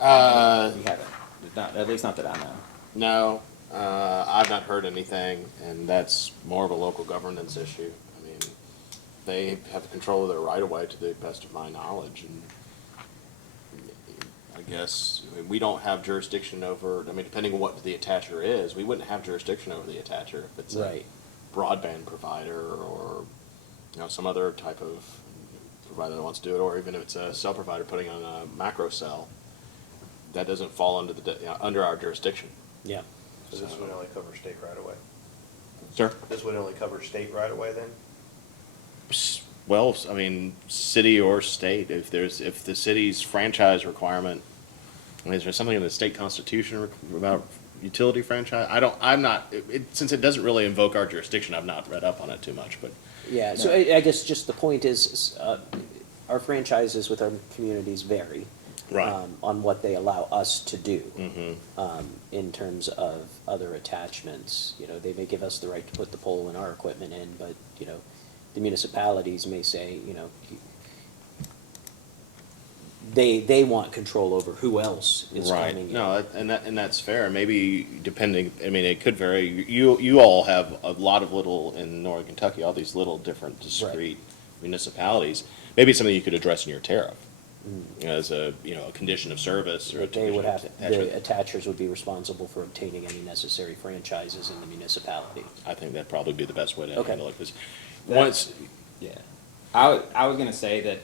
We haven't, not, at least not that I know. No, I've not heard anything, and that's more of a local governance issue. I mean, they have control of their right of way to the best of my knowledge, and I guess, I mean, we don't have jurisdiction over, I mean, depending on what the attacher is, we wouldn't have jurisdiction over the attacher if it's a Right. broadband provider or, you know, some other type of provider that wants to do it, or even if it's a cell provider putting on a macro cell. That doesn't fall under under our jurisdiction. Yeah. So this would only cover state right away. Sir? This would only cover state right away then? Well, I mean, city or state, if the city's franchise requirement, I mean, is there something in the state constitution about utility franchise? I'm not, since it doesn't really invoke our jurisdiction, I've not read up on it too much, but. Yeah, so I guess just the point is, our franchises with our communities vary. Right. On what they allow us to do. Mm-hmm. In terms of other attachments, you know, they may give us the right to put the pole and our equipment in, but, you know, the municipalities may say, you know, they want control over who else is coming in. No, and that's fair. Maybe depending, I mean, it could vary. You all have a lot of little in northern Kentucky, all these little different discrete municipalities. Maybe it's something you could address in your tariff, you know, as a condition of service or a That they would condition have, of the attachment. attachers would be responsible for obtaining any necessary franchises in the municipality. I think that'd probably be the best way to Okay. handle it, because That- once, Yeah. I was gonna say that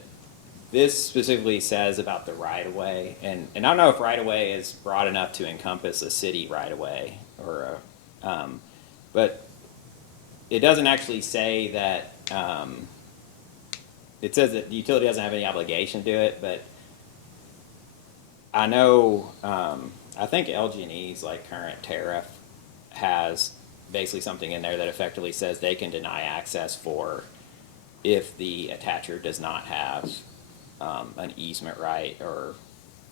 this specifically says about the right of way, and I don't know if right of way is broad enough to encompass a city right of way or but it doesn't actually say that, it says that the utility doesn't have any obligation to do it, but I know, I think LG&E's like current tariff has basically something in there that effectively says they can deny access for if the attacher does not have an easement right or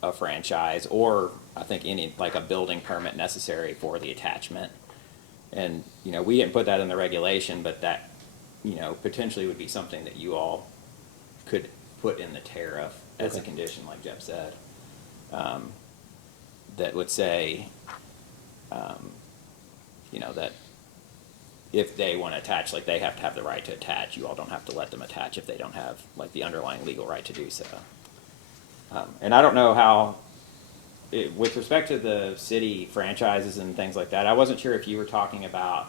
a franchise, or I think any, like a building permit necessary for the attachment. And, you know, we didn't put that in the regulation, but that, you know, potentially would be something that you all could put in the tariff as a Okay. condition, like Jeff said. That would say, you know, that if they want to attach, like they have to have the right to attach, you all don't have to let them attach if they don't have like the underlying legal right to do so. And I don't know how, with respect to the city franchises and things like that, I wasn't sure if you were talking about,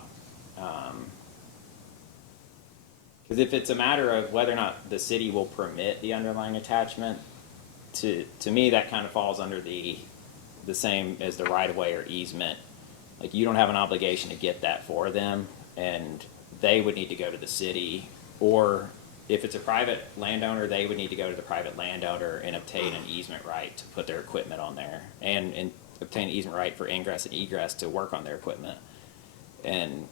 because if it's a matter of whether or not the city will permit the underlying attachment, to me, that kind of falls under the same as the right of way or easement. Like, you don't have an obligation to get that for them, and they would need to go to the city, or if it's a private landowner, they would need to go to the private landowner and obtain an easement right to put their equipment on there, and obtain an easement right for ingress and egress to work on their equipment. And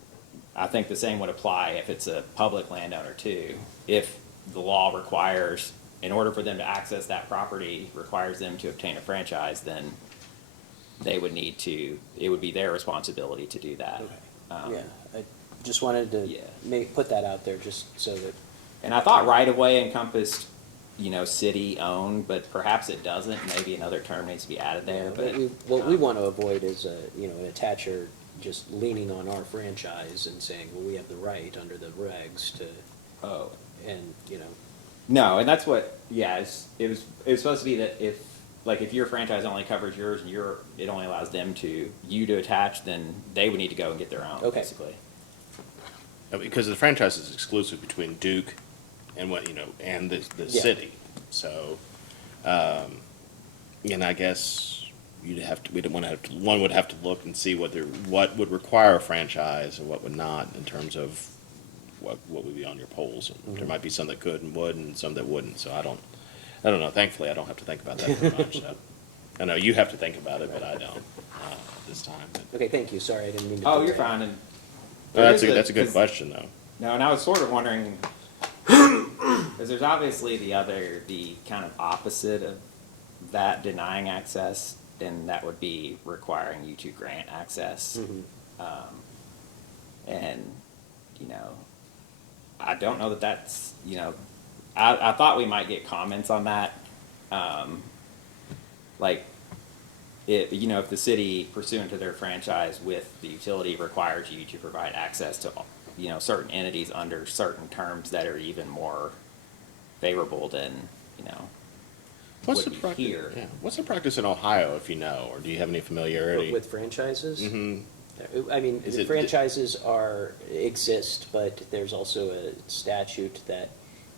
I think the same would apply if it's a public landowner too. If the law requires, in order for them to access that property, requires them to obtain a franchise, then they would need to, it would be their responsibility to do that. Yeah, I just wanted to Yeah. put that out there just so that, And I thought right of way encompassed, you know, city owned, but perhaps it doesn't. Maybe another term needs to be added there, but. what we want to avoid is you know, an attacher just leaning on our franchise and saying, well, we have the right under the regs to, Oh. and, you know, No, and that's what, yeah, it was supposed to be that if your franchise only covers yours and it only allows you to attach, then they would need to go and get their own, Okay. basically. because the franchise is exclusive between Duke and and the Yeah. city. So, and I guess one would have to look and see what would require a franchise and what would not in terms of what would be on your polls. There might be some that could and would, and some that wouldn't. So I don't know. Thankfully, I don't have to think about that very much. So I know you have to think about it, but I don't this time. But, okay, thank you, sorry, I didn't mean to. Oh, you're derail. fine. And that's there is a good 'cause- question though. No, and I was sort of wondering, Because there's obviously the kind of opposite of that, denying access, and that would be requiring you to grant access. And, you know, I don't know that that's, you know, I thought we might get comments on that. Like, you know, if the city pursuant to their franchise with the utility requires you to provide access to, you know, certain entities under certain terms that are even more favorable than, you know, What's the would be practice? here. Yeah. What's the practice in Ohio, if you know, or do you have any familiarity? With franchises? Hmm. I mean, Is the it- franchises exist, but there's also a statute that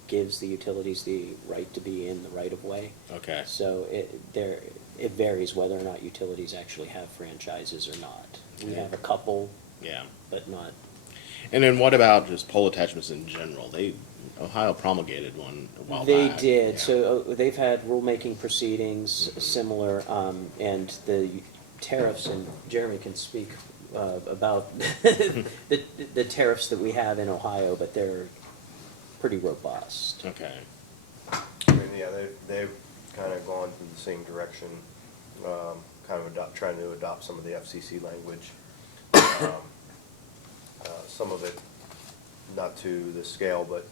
gives the utilities the right to be in the right of way. Okay. So it varies whether or not utilities actually have franchises or not. We Okay. have a couple, Yeah. but not. And then what about just pole attachments in general? Ohio promulgated one a while They back. did, Yeah. so they've had rulemaking proceedings similar, and the tariffs, and Jeremy can speak about the tariffs that we have in Ohio, but they're pretty robust. Okay. I mean, yeah, they've kind of gone in the same direction, kind of trying to adopt some of the FCC language. Some of it not to the scale, but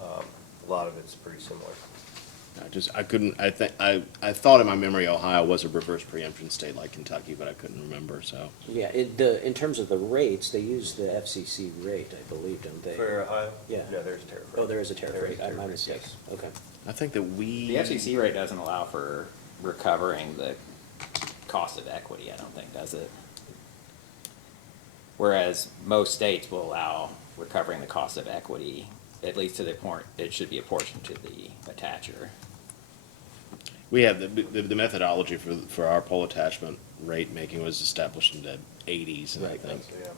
a lot of it's pretty similar. I thought in my memory Ohio was a reverse preemption state like Kentucky, but I couldn't remember, so. Yeah, in terms of the rates, they use the FCC rate, I believe, don't they? For Ohio? Yeah. No, there's a tariff rate. Oh, there is a tariff There is rate, a tariff my rate, mistake, yes. okay. I think that we. The FCC rate doesn't allow for recovering the cost of equity, I don't think, does it? Whereas most states will allow recovering the cost of equity, at least to the point, it should be apportioned to the attacher. We have the methodology for our pole attachment rate making was established in the 80s, I Right. think. So, yeah,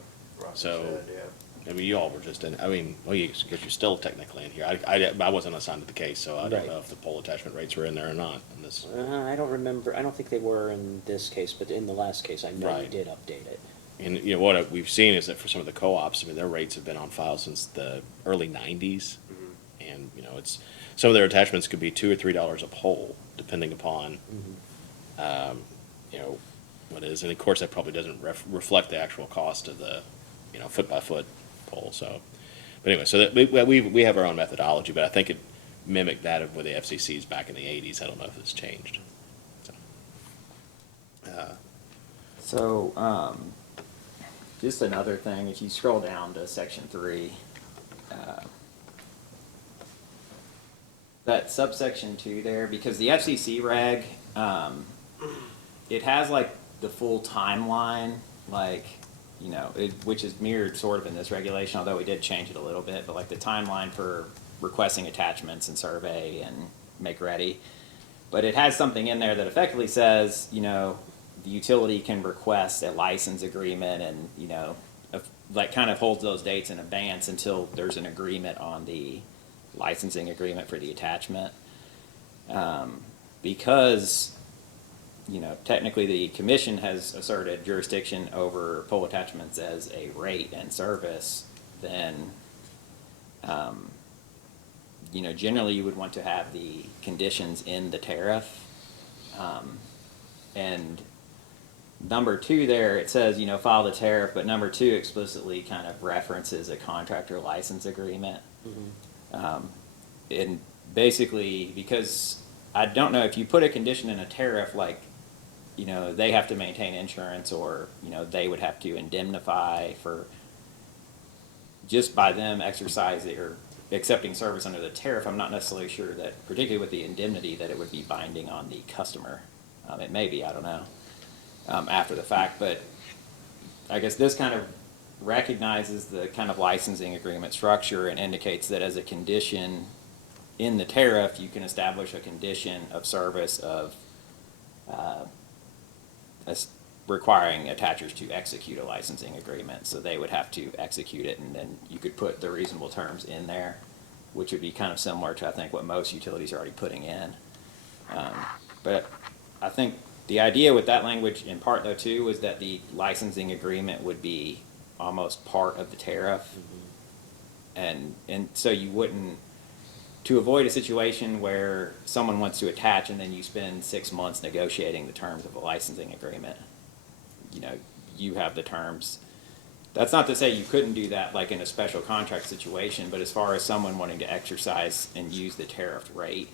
Roger So- said, yeah. I mean, you all were just in. I mean, well, because you're still technically in here. I wasn't assigned to the case, so I don't Right. know if the pole attachment rates were in there or not. In this. I don't remember, I don't think they were in this case, but in the last case, I know we Right. did update it. And you know what we've seen is that for some of the co-ops, I mean, their rates have been on file since the early '90s, and you know, it's some of their attachments could be $2 or $3 a pole, depending upon, you know, what it is. And of course, that probably doesn't reflect the actual cost of the, you know, foot by foot pole. So, but anyway, so that we have our own methodology, but I think it mimicked that of where the FCC's back in the '80s. I don't know if it's changed. So, So, just another thing, if you scroll down to section 3, that subsection 2 there, because the FCC reg, it has like the full timeline, like, you know, which is mirrored sort of in this regulation, although we did change it a little bit, but like the timeline for requesting attachments and survey and make ready. But it has something in there that effectively says, you know, the utility can request a license agreement and, you know, like kind of holds those dates in advance until there's an agreement on the licensing agreement for the attachment. Because, you know, technically the commission has asserted jurisdiction over pole attachments as a rate and service, then, you know, generally you would want to have the conditions in the tariff. And number 2 there, it says, you know, file the tariff, but number 2 explicitly kind of references a contractor license agreement. And basically, because I don't know if you put a condition in a tariff, like, you know, they have to maintain insurance or, you know, they would have to indemnify for just by them exercising or accepting service under the tariff. I'm not necessarily sure that, particularly with the indemnity, that it would be binding on the customer. It may be, I don't know, after the fact, but I guess this kind of recognizes the kind of licensing agreement structure and indicates that as a condition in the tariff, you can establish a condition of service of requiring attachers to execute a licensing agreement. So they would have to execute it, and then you could put the reasonable terms in there, which would be kind of similar to, I think, what most utilities are already putting in. But I think the idea with that language in part, though, too, was that the licensing agreement would be almost part of the tariff. And so you wouldn't, to avoid a situation where someone wants to attach and then you spend 6 months negotiating the terms of a licensing agreement, you know, you have the terms. That's not to say you couldn't do that like in a special contract situation, but as far as someone wanting to exercise and use the tariff rate,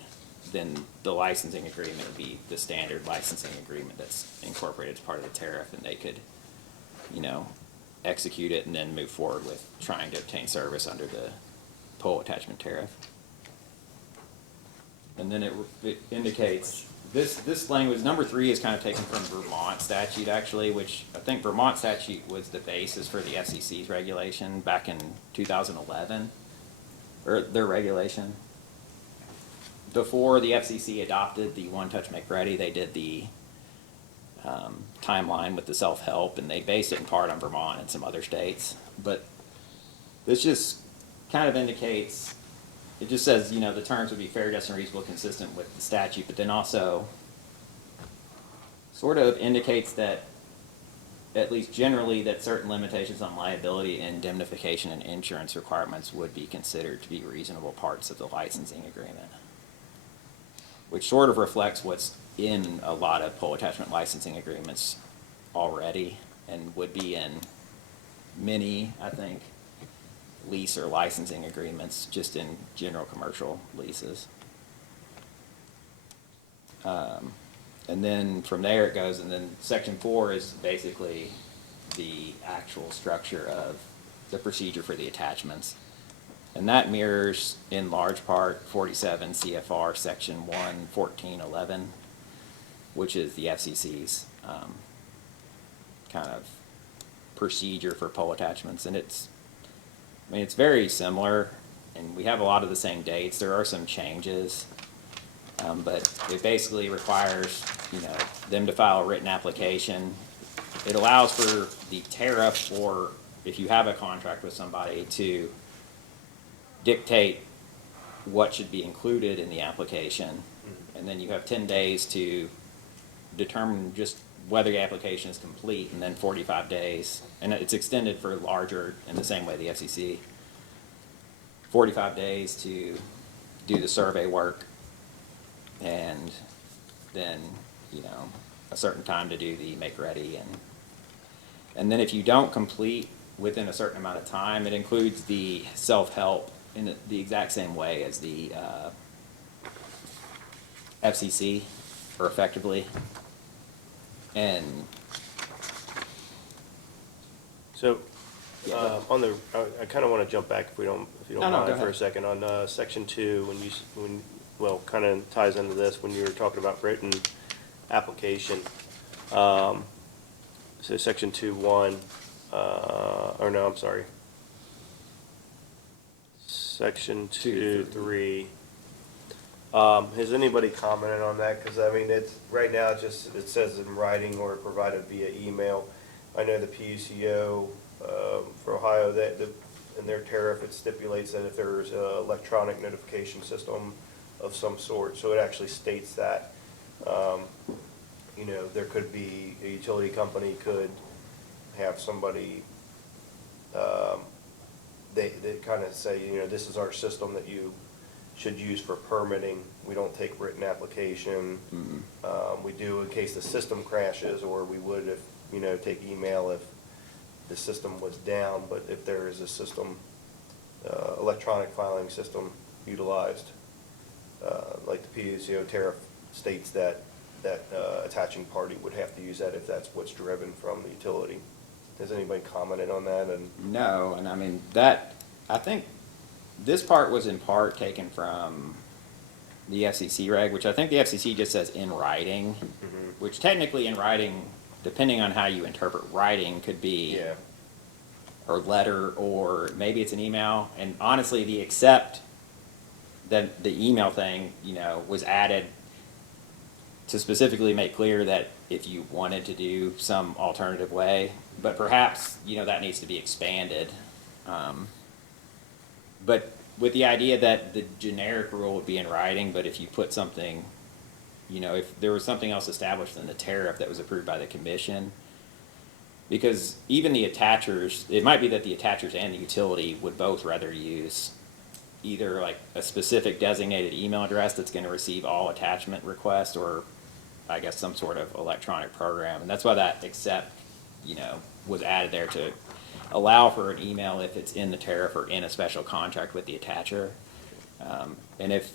then the licensing agreement would be the standard licensing agreement that's incorporated as part of the tariff, and they could, you know, execute it and then move forward with trying to obtain service under the pole attachment tariff. And then it indicates, this language, number 3 is kind of taken from Vermont statute actually, which I think Vermont statute was the basis for the FCC's regulation back in 2011, or their regulation. Before the FCC adopted the One Touch Make Ready, they did the timeline with the self-help, and they based it in part on Vermont and some other states. But this just kind of indicates, it just says, you know, the terms would be fair, just, and reasonable, consistent with the statute, but then also sort of indicates that, at least generally, that certain limitations on liability, indemnification, and insurance requirements would be considered to be reasonable parts of the licensing agreement, which sort of reflects what's in a lot of pole attachment licensing agreements already, and would be in many, I think, lease or licensing agreements, just in general commercial leases. And then from there it goes, and then section 4 is basically the actual structure of the procedure for the attachments. And that mirrors in large part 47 CFR section 11411, which is the FCC's kind of procedure for pole attachments. And it's, I mean, it's very similar, and we have a lot of the same dates. There are some changes, but it basically requires, you know, them to file a written application. It allows for the tariff, or if you have a contract with somebody, to dictate what should be included in the application, and then you have 10 days to determine just whether the application is complete, and then 45 days, and it's extended for larger, in the same way the FCC, 45 days to do the survey work, and then, you know, a certain time to do the make ready, and then if you don't complete within a certain amount of time, it includes the self-help in the exact same way as the FCC, or effectively. And So, Yeah. on the, I kind of want to jump back if you don't No, go mind for a ahead. second, on section 2, well, kind of ties into this, when you were talking about written application. So section 2.1, or no, I'm sorry. Section 2.3. Has anybody commented on that? Because, I mean, it's, right now, it says in writing or provided via email. I know the PUCO for Ohio, in their tariff, it stipulates that if there's an electronic notification system of some sort, so it actually states that, you know, there could be, a utility company could have somebody, they kind of say, you know, this is our system that you should use for permitting. We don't take written application. We do in case the system crashes, or we would if, you know, take email if the system was down. But if there is a system, electronic filing system utilized, like the PUCO tariff states that attaching party would have to use that if that's what's driven from the utility. Has anybody commented on that? And no, and I mean, that, I think this part was in part taken from the FCC reg, which I think the FCC just says in writing, which technically in writing, depending on how you interpret writing, could be yeah, or letter, or maybe it's an email. And honestly, the accept, that the email thing, you know, was added to specifically make clear that if you wanted to do some alternative way, but perhaps, you know, that needs to be expanded. But with the idea that the generic rule would be in writing, but if you put something, you know, if there was something else established in the tariff that was approved by the commission, because even the attachers, it might be that the attachers and the utility would both rather use either like a specific designated email address that's gonna receive all attachment requests, or I guess some sort of electronic program. And that's why that except, was added there to allow for an email if it's in the tariff or in a special contract with the attacher. And if,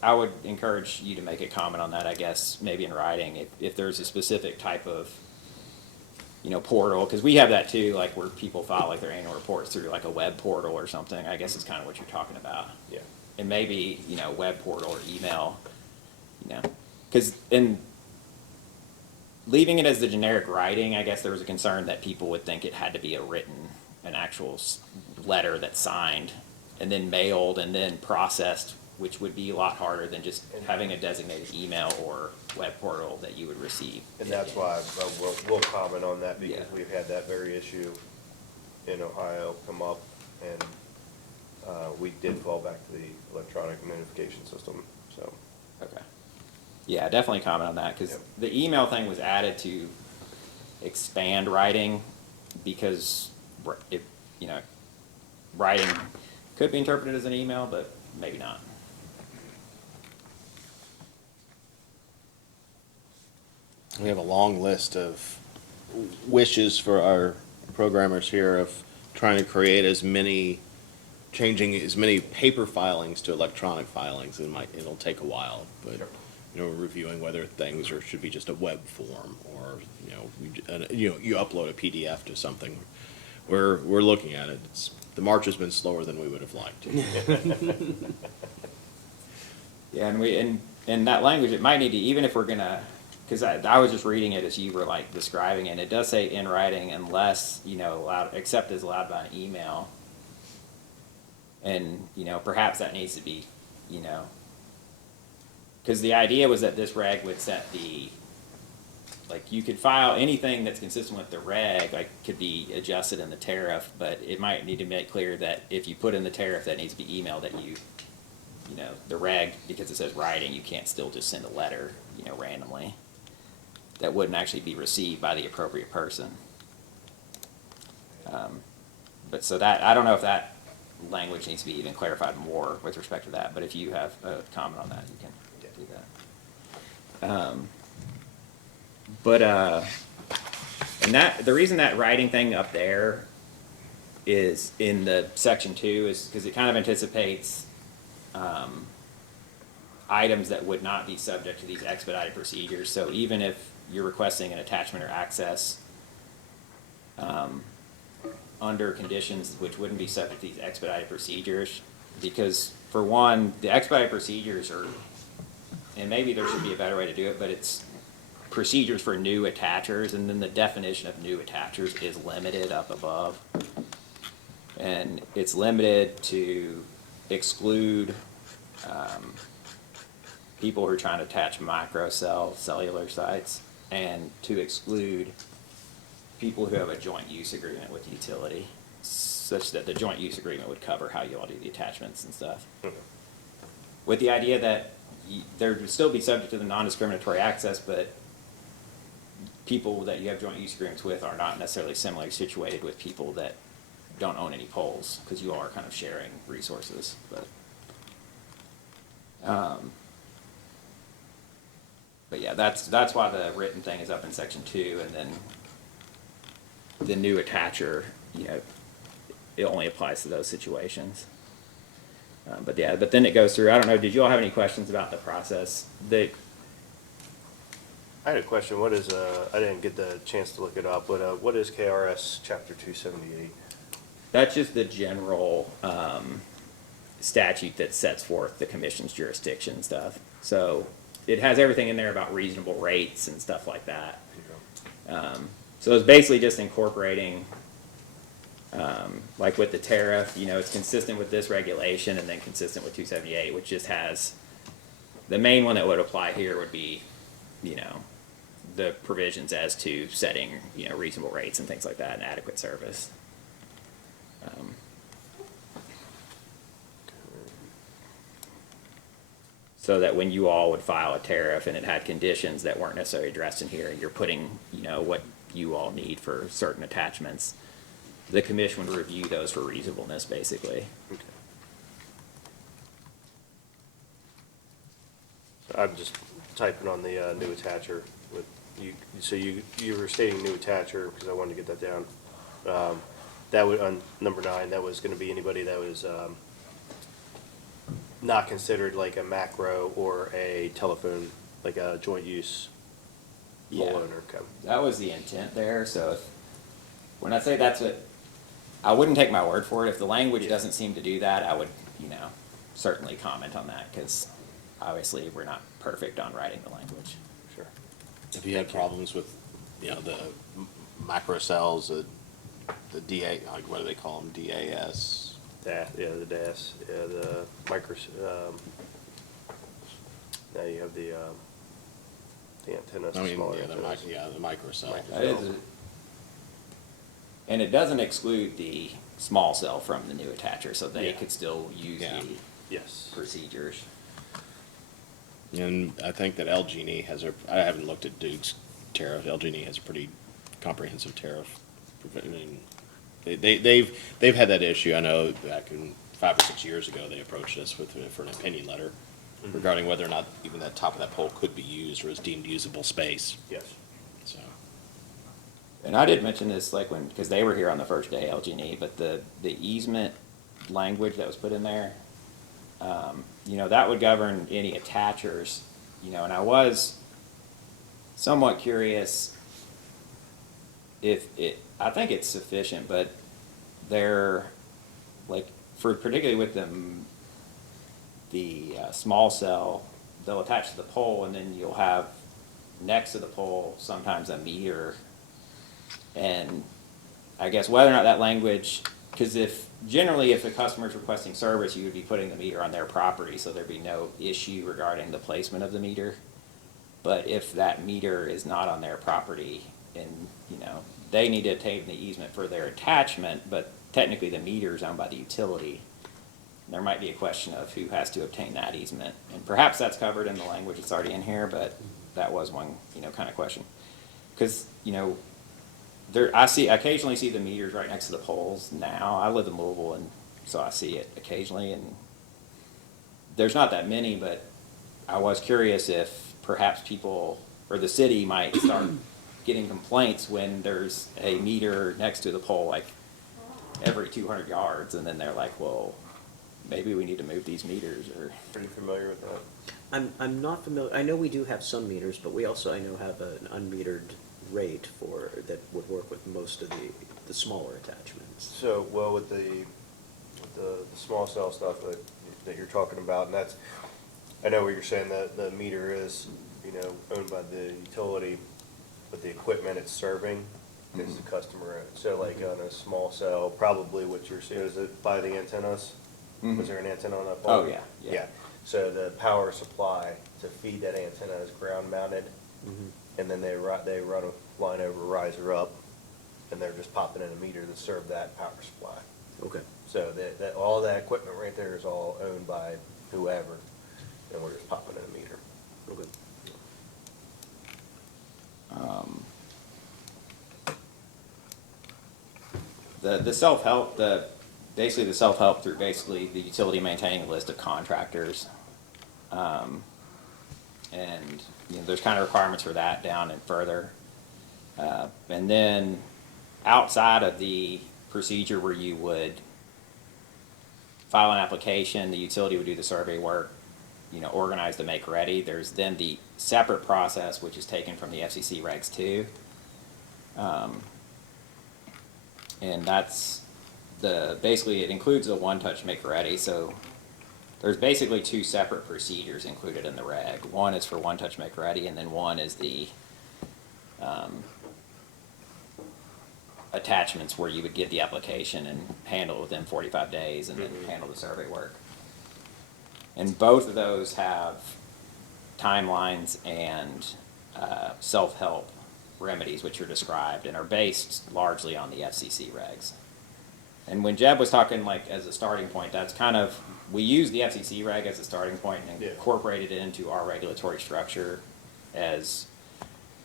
I would encourage you to make a comment on that, I guess, maybe in writing, if there's a specific type of, portal, because we have that too, like where people file like their annual reports through like a web portal or something, I guess is kind of what you're talking about. Yeah. And maybe, web portal or email, because in leaving it as the generic writing, I guess there was a concern that people would think it had to be an actual letter that's signed and then mailed and then processed, which would be a lot harder than just having a designated email or web portal that you would receive. And that's why we'll comment on that, because Yeah. we've had that very issue in Ohio come up, and we did fall back to the electronic notification system, so. Okay. Yeah, definitely comment on that, because Yep. the email thing was added to expand writing, because it, writing could be interpreted as an email, but maybe not. We have a long list of wishes for our programmers here of trying to create changing as many paper filings to electronic filings. It'll take a while, but, reviewing whether things should be just a web form or, you upload a PDF to something. We're looking at it. The march has been slower than we would have liked. Yeah, and that language, it might need to, even if we're gonna, because I was just reading it as you were like describing it, and it does say in writing unless, except as allowed by an email. And, perhaps that needs to be, because the idea was that this reg would set like you could file anything that's consistent with the reg, like could be adjusted in the tariff, but it might need to make clear that if you put in the tariff, that needs to be emailed, that the reg, because it says writing, you can't still just send a letter, randomly. That wouldn't actually be received by the appropriate person. But so that, I don't know if that language needs to be even clarified more with respect to that, but if you have a comment on that, you can do that. And the reason that writing thing up there is in the section 2 is because it kind of anticipates items that would not be subject to these expedited procedures. So even if you're requesting an attachment or access under conditions which wouldn't be subject to these expedited procedures, because for one, the expedited procedures are, and maybe there should be a better way to do it, but it's procedures for new attachers, and then the definition of new attachers is limited up above. And it's limited to exclude people who are trying to attach cellular sites, and to exclude people who have a joint use agreement with the utility, such that the joint use agreement would cover how you all do the attachments and stuff. With the idea that there would still be subject to the non-discriminatory access, but people that you have joint use agreements with are not necessarily similarly situated with people that don't own any poles, because you all are kind of sharing resources. But yeah, that's why the written thing is up in section 2, and then the new attacher, it only applies to those situations. But then it goes through. I don't know. Did you all have any questions about the process? I had a question. What is, I didn't get the chance to look it up, but what is KRS Chapter 278? That's just the general statute that sets forth the commission's jurisdiction stuff. So it has everything in there about reasonable rates and stuff like that. So it's basically just incorporating, like with the tariff, it's consistent with this regulation and then consistent with 278, which just has, the main one that would apply here would be, the provisions as to setting, reasonable rates and things like that and adequate service. So that when you all would file a tariff and it had conditions that weren't necessarily addressed in here, and you're putting, what you all need for certain attachments, the commission would review those for reasonableness, basically. Okay. I'm just typing on the new attacher with you, so you were stating new attacher, because I wanted to get that down. That would, on number 9, that was gonna be anybody that was, not considered like a macro or a telephone, like a joint use pole Yeah. owner. Okay. That was the intent there, so if, when I say that's what, I wouldn't take my word for it. If the language Yeah. doesn't seem to do that, I would, certainly comment on that, because obviously we're not perfect on writing the language. Sure. If you had problems with, the macro cells, the DA, like what do they call them, DAS? Yeah, the DAS, yeah, the micro, now you have the antennas, I the mean, smaller the antennas. the micro cell. That is, and it doesn't exclude the small cell from the new attacher, so they Yeah. could still use Yeah. the Yes. procedures. And I think that LG&E has I haven't looked at Duke's tariff. LG&E has a pretty comprehensive tariff. I mean, they've had that issue. I know back in 5 or 6 years ago, they approached us for an opinion letter regarding whether or not even that top of that pole could be used or is deemed usable space. Yes. So, And I did mention this, like, because they were here on the first day, LG&E, but the easement language that was put in there, that would govern any attachers, and I was somewhat curious if I think it's sufficient, but they're, like, particularly with the small cell, they'll attach to the pole, and then you'll have next to the pole sometimes a meter. And I guess whether or not that language, because generally if a customer's requesting service, you would be putting the meter on their property, so there'd be no issue regarding the placement of the meter. But if that meter is not on their property and, they need to obtain the easement for their attachment, but technically the meter is owned by the utility, there might be a question of who has to obtain that easement. And perhaps that's covered in the language that's already in here, but that was one, kind of question. Because, I occasionally see the meters right next to the poles now. I live in Louisville, and so I see it occasionally, and there's not that many, but I was curious if perhaps people, or the city might start getting complaints when there's a meter next to the pole, like every 200 yards, and then they're like, well, maybe we need to move these meters, or. Are you familiar with that? I'm not familiar, I know we do have some meters, but we also, I know, have an unmetered rate that would work with most of the smaller attachments. So, well, with the small cell stuff that you're talking about, and that's, I know what you're saying, that the meter is, owned by the utility, but the equipment it's serving is the customer owned. So like on a small cell, probably what you're seeing, is it by the antennas? Mhm. Was there an antenna on that pole? Oh, yeah, yeah. Yeah, so the power supply to feed that antenna is ground mounted, and then they run a line over riser up, and they're just popping in a meter to serve that power supply. Okay. So that all that equipment right there is all owned by whoever, and we're just popping in a meter. Okay. The self-help, basically the self-help through basically the utility maintaining a list of contractors. And, there's kind of requirements for that down and further. And then outside of the procedure where you would file an application, the utility would do the survey work, organize the make ready. There's then the separate process, which is taken from the FCC regs 2. And that's basically it includes a one-touch make ready. So there's basically 2 separate procedures included in the reg. One is for one-touch make ready, and then one is the attachments where you would get the application and handle it within 45 days and then handle the survey work. And both of those have timelines and self-help remedies which are described and are based largely on the FCC regs. And when Jeb was talking like as a starting point, that's kind of, we use the FCC reg as a starting point and Yeah. incorporated it into our regulatory structure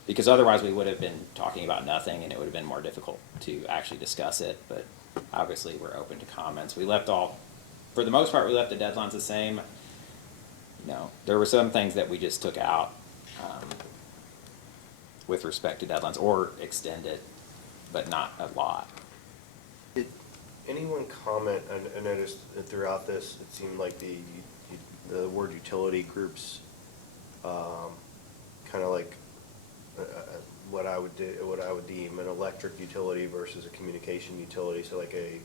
because otherwise we would have been talking about nothing and it would have been more difficult to actually discuss it, but obviously we're open to comments. For the most part, we left the deadlines the same. No, there were some things that we just took out, with respect to deadlines, or extended, but not a lot. Did anyone comment, I noticed that throughout this, it seemed like the word utility groups, kind of like what I would deem an electric utility versus a communication utility, so like a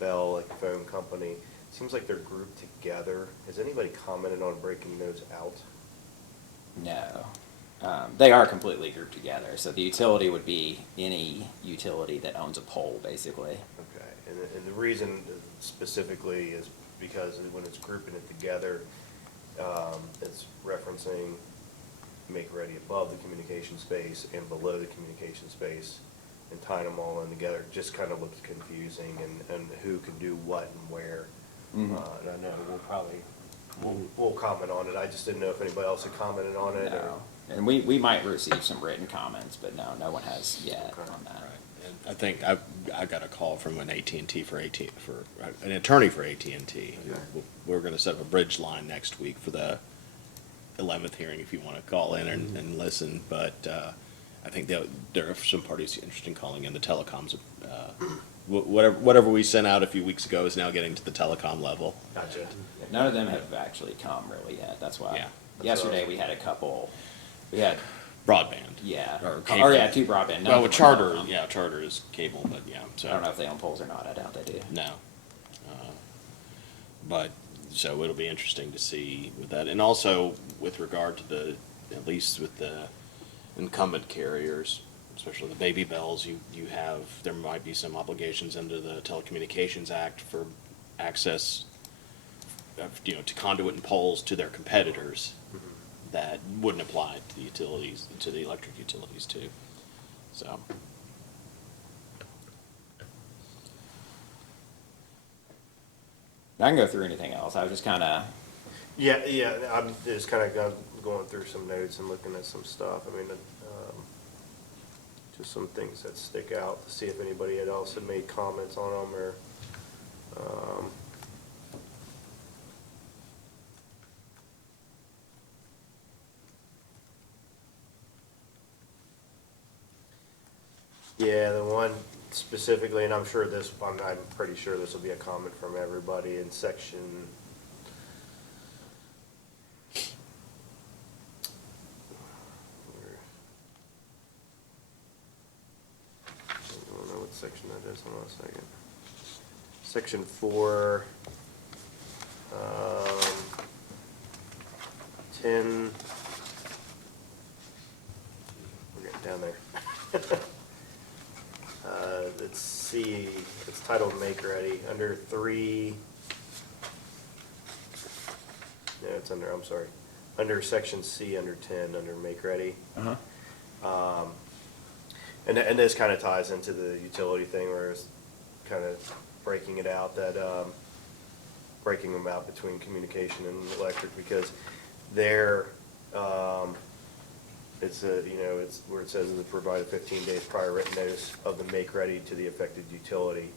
Bell, like a phone company. Seems like they're grouped together. Has anybody commented on breaking those out? No. They are completely grouped together, so the utility would be any utility that owns a pole, basically. Okay, and the reason specifically is because when it's grouping it together, it's referencing make ready above the communication space and below the communication space, and tying them all in together. It just kind of looks confusing, and who can do what and where. Mhm. And I know we'll comment on it. I just didn't know if anybody else had commented on it. No. And we might receive some written comments, but no one has yet Okay. on that. And I think I got a call from an AT&T for an attorney for AT&T. Okay. We're going to set up a bridge line next week for the 11th hearing if you want to call in and listen. But I think there are some parties interested in calling in. The telecoms. Whatever we sent out a few weeks ago is now getting to the telecom level. Gotcha. None of them have actually come really yet. That's why. Yeah. Yesterday we had a couple. We had Broadband. yeah. Or Or cable. yeah, two broadband. None Well, of with them are Charter, telecom. yeah, Charter is cable, but yeah. So I don't know if they own poles or not. I doubt they do. No. But, so it'll be interesting to see with that. And also with regard to at least with the incumbent carriers, especially the baby bells, you have, there might be some obligations under the Telecommunications Act for access to conduit and poles to their competitors that wouldn't apply to the utilities, to the electric utilities too. So. I can go through anything else. I was just kind of. Yeah, I'm just kind of going through some notes and looking at some stuff. I mean, just some things that stick out to see if anybody else had made comments on them or. Yeah, the one specifically, and I'm pretty sure this will be a comment from everybody in section. I don't know what section that is. Hold on a second. Section 4, 10. We're getting down there. It's C, it's titled Make Ready, under 3, no, it's under, I'm sorry, under section C, under 10, under Make Ready. And this kind of ties into the utility thing where it's kind of breaking it out, breaking them out between communication and electric, because they're, it's where it says it provided 15 days prior written notice of the make ready to the affected utility.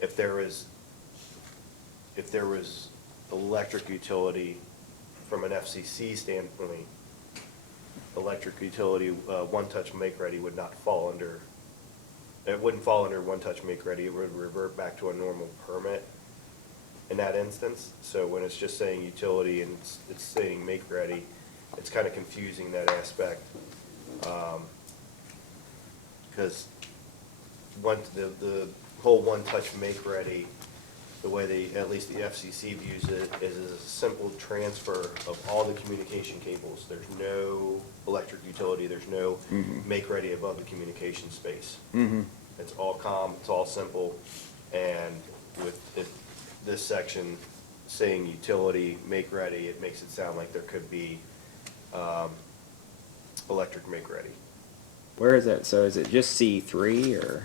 If there was electric utility from an FCC standpoint, electric utility one-touch make ready would not fall under. It wouldn't fall under one-touch make ready. It would revert back to a normal permit in that instance. So when it's just saying utility and it's saying make ready, it's kind of confusing, that aspect, because the whole one-touch make-ready, the way at least the FCC views it, is a simple transfer of all the communication cables. There's no electric utility, there's no make-ready above the communication space. It's all it's all simple, and with this section saying utility make-ready, it makes it sound like there could be electric make ready. Where is that? So is it just C3 or?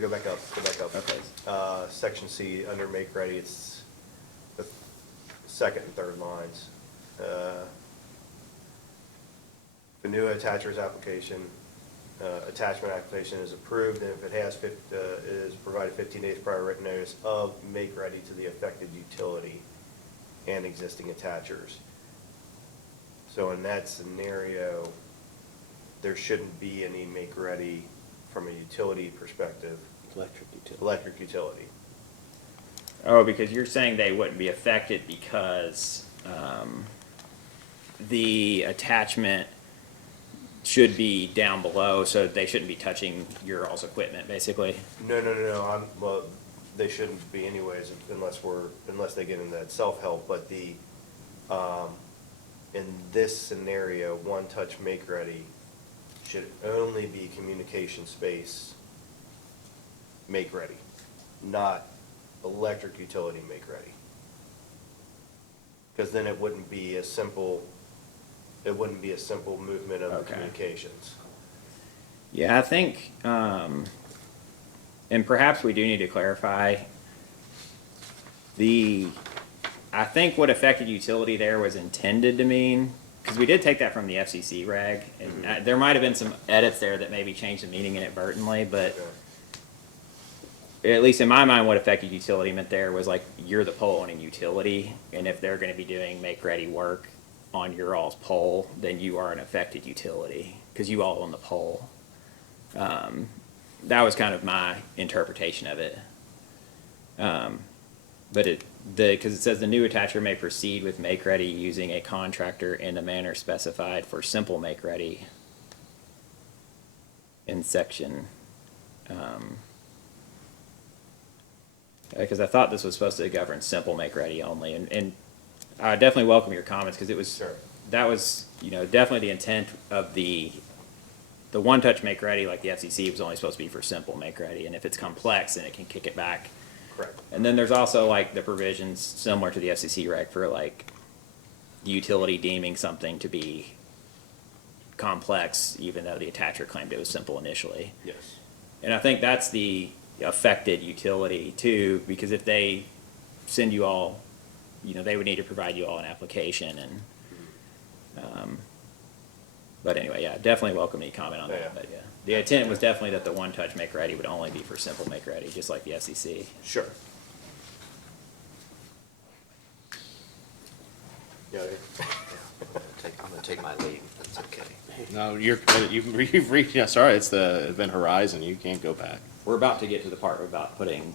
Go back up. Okay. Section C, under make ready, it's the second and third lines. The new attachers application, attachment application is approved, and if it has, is provided 15 days prior written notice of make ready to the affected utility and existing attachers. So in that scenario, there shouldn't be any make ready from a utility perspective, electric utility. Oh, because you're saying they wouldn't be affected because the attachment should be down below, so they shouldn't be touching your all's equipment, basically. No, well, they shouldn't be anyways unless they get into that self-help, but in this scenario, one touch make ready should only be communication space make ready, not electric utility make ready. Because then it wouldn't be a simple movement of the Okay. communications. Yeah, I think, and perhaps we do need to clarify, I think what affected utility there was intended to mean, because we did take that from the FCC reg, and there might have been some edits there that maybe changed the meaning inadvertently, but Okay. at least in my mind, what affected utility meant there was like, you're the pole owning utility, and if they're gonna be doing make-ready work on your all's pole, then you are an affected utility, because you all own the pole. That was kind of my interpretation of it. But because it says the new attacher may proceed with make-ready using a contractor in the manner specified for simple make-ready in section, because I thought this was supposed to govern simple make-ready only, and I definitely welcome your comments, because it was, Sure. that was, definitely the intent of the one-touch make-ready, like the FCC, was only supposed to be for simple make-ready, and if it's complex, then it can kick it back. Correct. And then there's also like the provisions similar to the FCC reg for like the utility deeming something to be complex, even though the attacher claimed it was simple initially. Yes. And I think that's the affected utility too, because if they send you all, they would need to provide you all an application and, but anyway, yeah, definitely welcome any comment on Yeah. that, but yeah. The intent was definitely that the one-touch make-ready would only be for simple make-ready, just like the FCC. Sure. Yeah. I'm gonna take my leave, that's okay. No, you've reached, yeah, sorry, it's the event horizon, you can't go back. We're about to get to the part about putting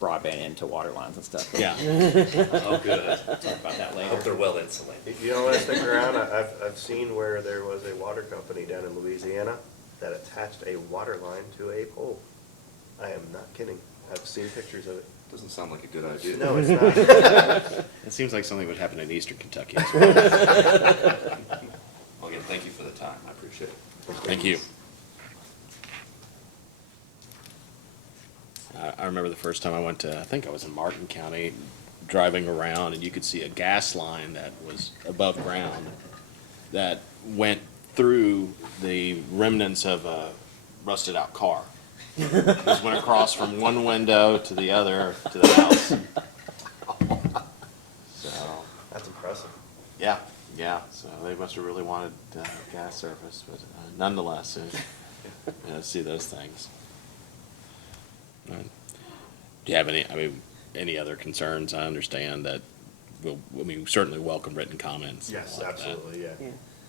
broadband into water lines and stuff. Yeah. Oh, good. We'll talk about that I hope later. they're well insulated. If you don't want to stick around, I've seen where there was a water company down in Louisiana that attached a water line to a pole. I am not kidding. I've seen pictures of it. Doesn't sound like a good idea. No, it's not. It seems like something would happen in eastern Kentucky. Well, again, thank you for the time, I appreciate it. Thank you. I remember the first time I went to, I think I was in Martin County, driving around, and you could see a gas line that was above ground that went through the remnants of a rusted out car. Just went across from one window to the other to the house. So, That's impressive. yeah, so they must have really wanted gas service, but nonetheless, see those things. Right. Do you have any other concerns? I understand that we certainly welcome written comments. Yes, like that. absolutely, yeah.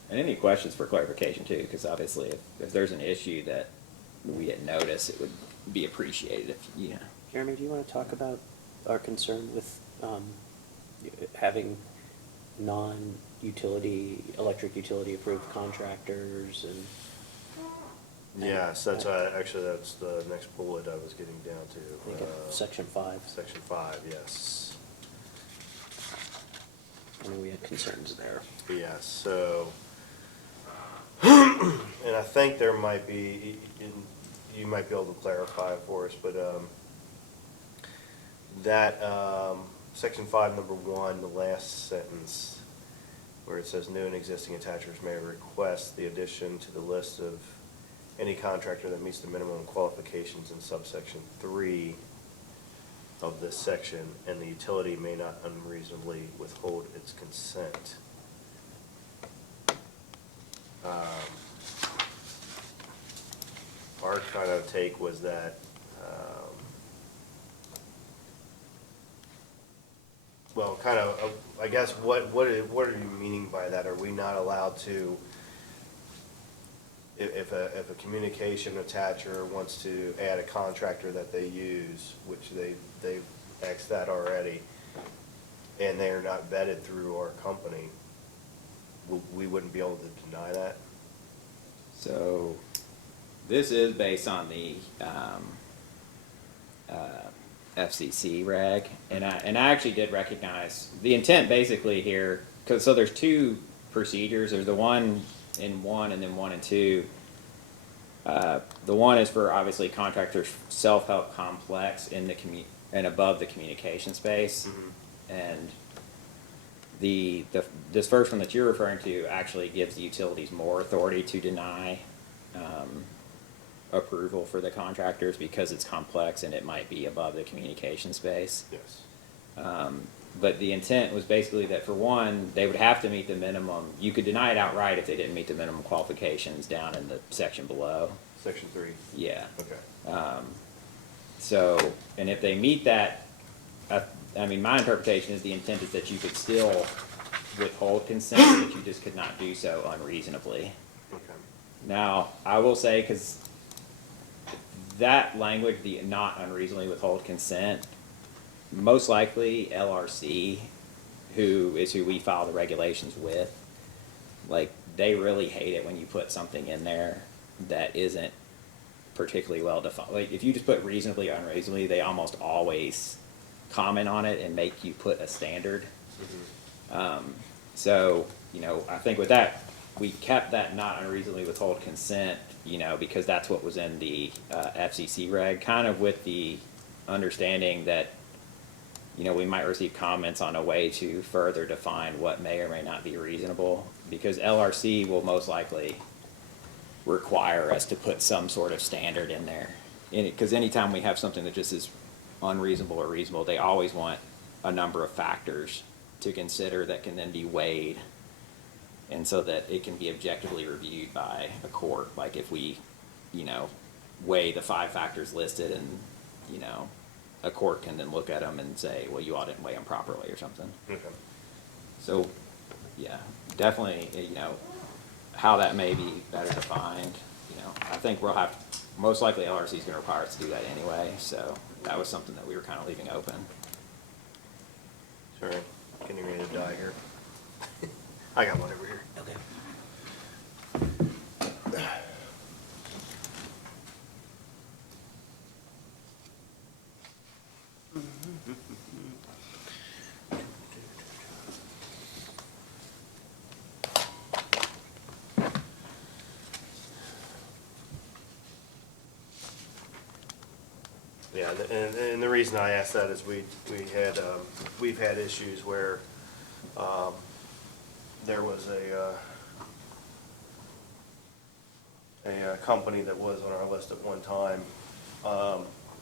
And any questions for clarification too, because obviously if there's an issue that we didn't notice, it would be appreciated if, Jeremy, do you want to talk about our concern with having non-utility, electric utility approved contractors and? Yes, that's the next bullet I was getting down to. I think of section 5. Section 5, yes. I know we had concerns there. Yeah, so, and I think there might be, you might be able to clarify for us, but that, section 5, number 1, the last sentence, where it says new and existing attachers may request the addition to the list of any contractor that meets the minimum qualifications in subsection 3 of this section, and the utility may not unreasonably withhold its consent. our kind of take was that, well, kind of, I guess, what are you meaning by that? Are we not allowed to, if a communication attacher wants to add a contractor that they use, which they've Xed that already, and they're not vetted through our company, we wouldn't be able to deny that? So, this is based on the FCC reg, and I actually did recognize the intent basically here, because so there's two procedures. There's the one in 1 and then 1 and 2. The one is for obviously contractors self-help complex in the and above the communication space, and this first one that you're referring to actually gives the utilities more authority to deny approval for the contractors because it's complex and it might be above the communication space. Yes. But the intent was basically that for one, they would have to meet the minimum. You could deny it outright if they didn't meet the minimum qualifications down in the section below. Section 3? Yeah. Okay. So, and if they meet that, I mean, my interpretation is the intent is that you could still withhold consent, but you just could not do so unreasonably. Okay. Now, I will say, because that language, the not unreasonably withhold consent, most likely LRC, who we file the regulations with, like, they really hate it when you put something in there that isn't particularly well defined. Like, if you just put reasonably, unreasonably, they almost always comment on it and make you put a standard. So, I think with that, we kept that not unreasonably withhold consent, because that's what was in the FCC reg, kind of with the understanding that, we might receive comments on a way to further define what may or may not be reasonable, because LRC will most likely require us to put some sort of standard in there. Because anytime we have something that just is unreasonable or reasonable, they always want a number of factors to consider that can then be weighed, and so that it can be objectively reviewed by a court. Like if we, weigh the 5 factors listed, and, a court can then look at them and say, well, you all didn't weigh them properly or something. Okay. So, yeah, definitely, how that may be better defined, I think we'll have, most likely LRC is gonna require us to do that anyway, so that was something that we were kind of leaving open. Sorry, getting ready to die here. I got one over here. Okay. Yeah, and the reason I asked that is we've had issues where, there was a company that was on our list at one time,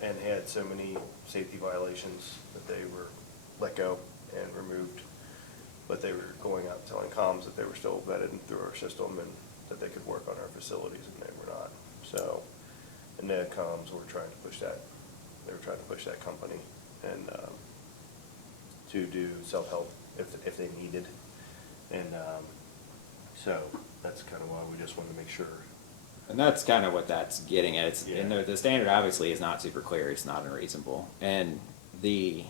and had so many safety violations that they were let go and removed. But they were going out telling comms that they were still vetted through our system and that they could work on our facilities, and they were not. So, and the comms were trying to push that. They were trying to push that company and to do self-help if they needed. And so that's kind of why we just wanted to make sure. And that's kind of what that's getting at. It's, Yeah. and the standard obviously is not super clear. It's not unreasonable. And there's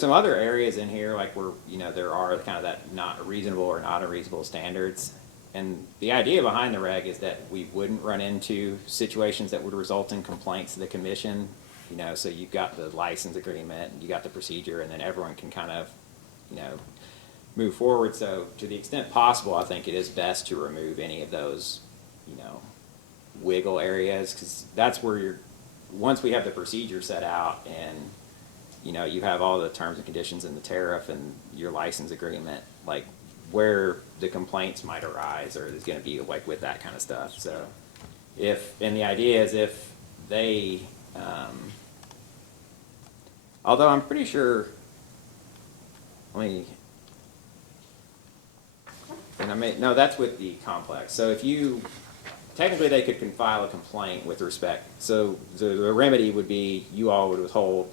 some other areas in here, like where, there are kind of that not reasonable or not unreasonable standards. And the idea behind the reg is that we wouldn't run into situations that would result in complaints to the commission. So you've got the license agreement, and you got the procedure, and then everyone can kind of, move forward. So to the extent possible, I think it is best to remove any of those, wiggle areas, because that's where once we have the procedure set out and, you have all the terms and conditions in the tariff and your license agreement, like where the complaints might arise or is going to be like with that kind of stuff. So and the idea is if they, although I'm pretty sure, no, that's with the complex. So if you technically they could file a complaint with respect. So the remedy would be you all would withhold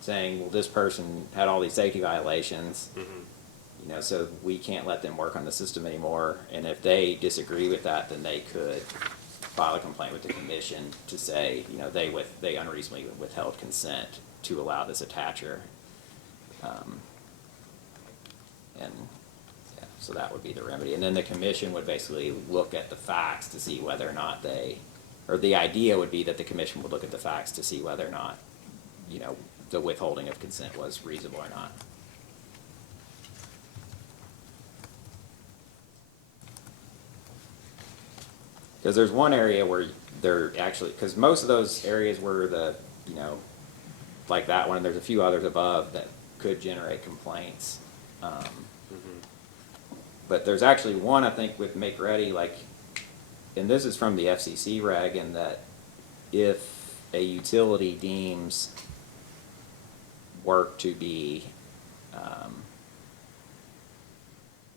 saying, well, this person had all these safety violations. You know, so we can't let them work on the system anymore. And if they disagree with that, then they could file a complaint with the commission to say, you know, they unreasonably withheld consent to allow this attacher. And yeah, so that would be the remedy. And then the commission would basically look at the facts to see whether or not or the idea would be that the commission would look at the facts to see whether or not, you know, the withholding of consent was reasonable or not. Because there's one area where they're actually, because most of those areas where you know, like that one, and there's a few others above that could generate complaints. But there's actually one, I think, with Make Ready, like, and this is from the FCC reg, in that if a utility deems work to be,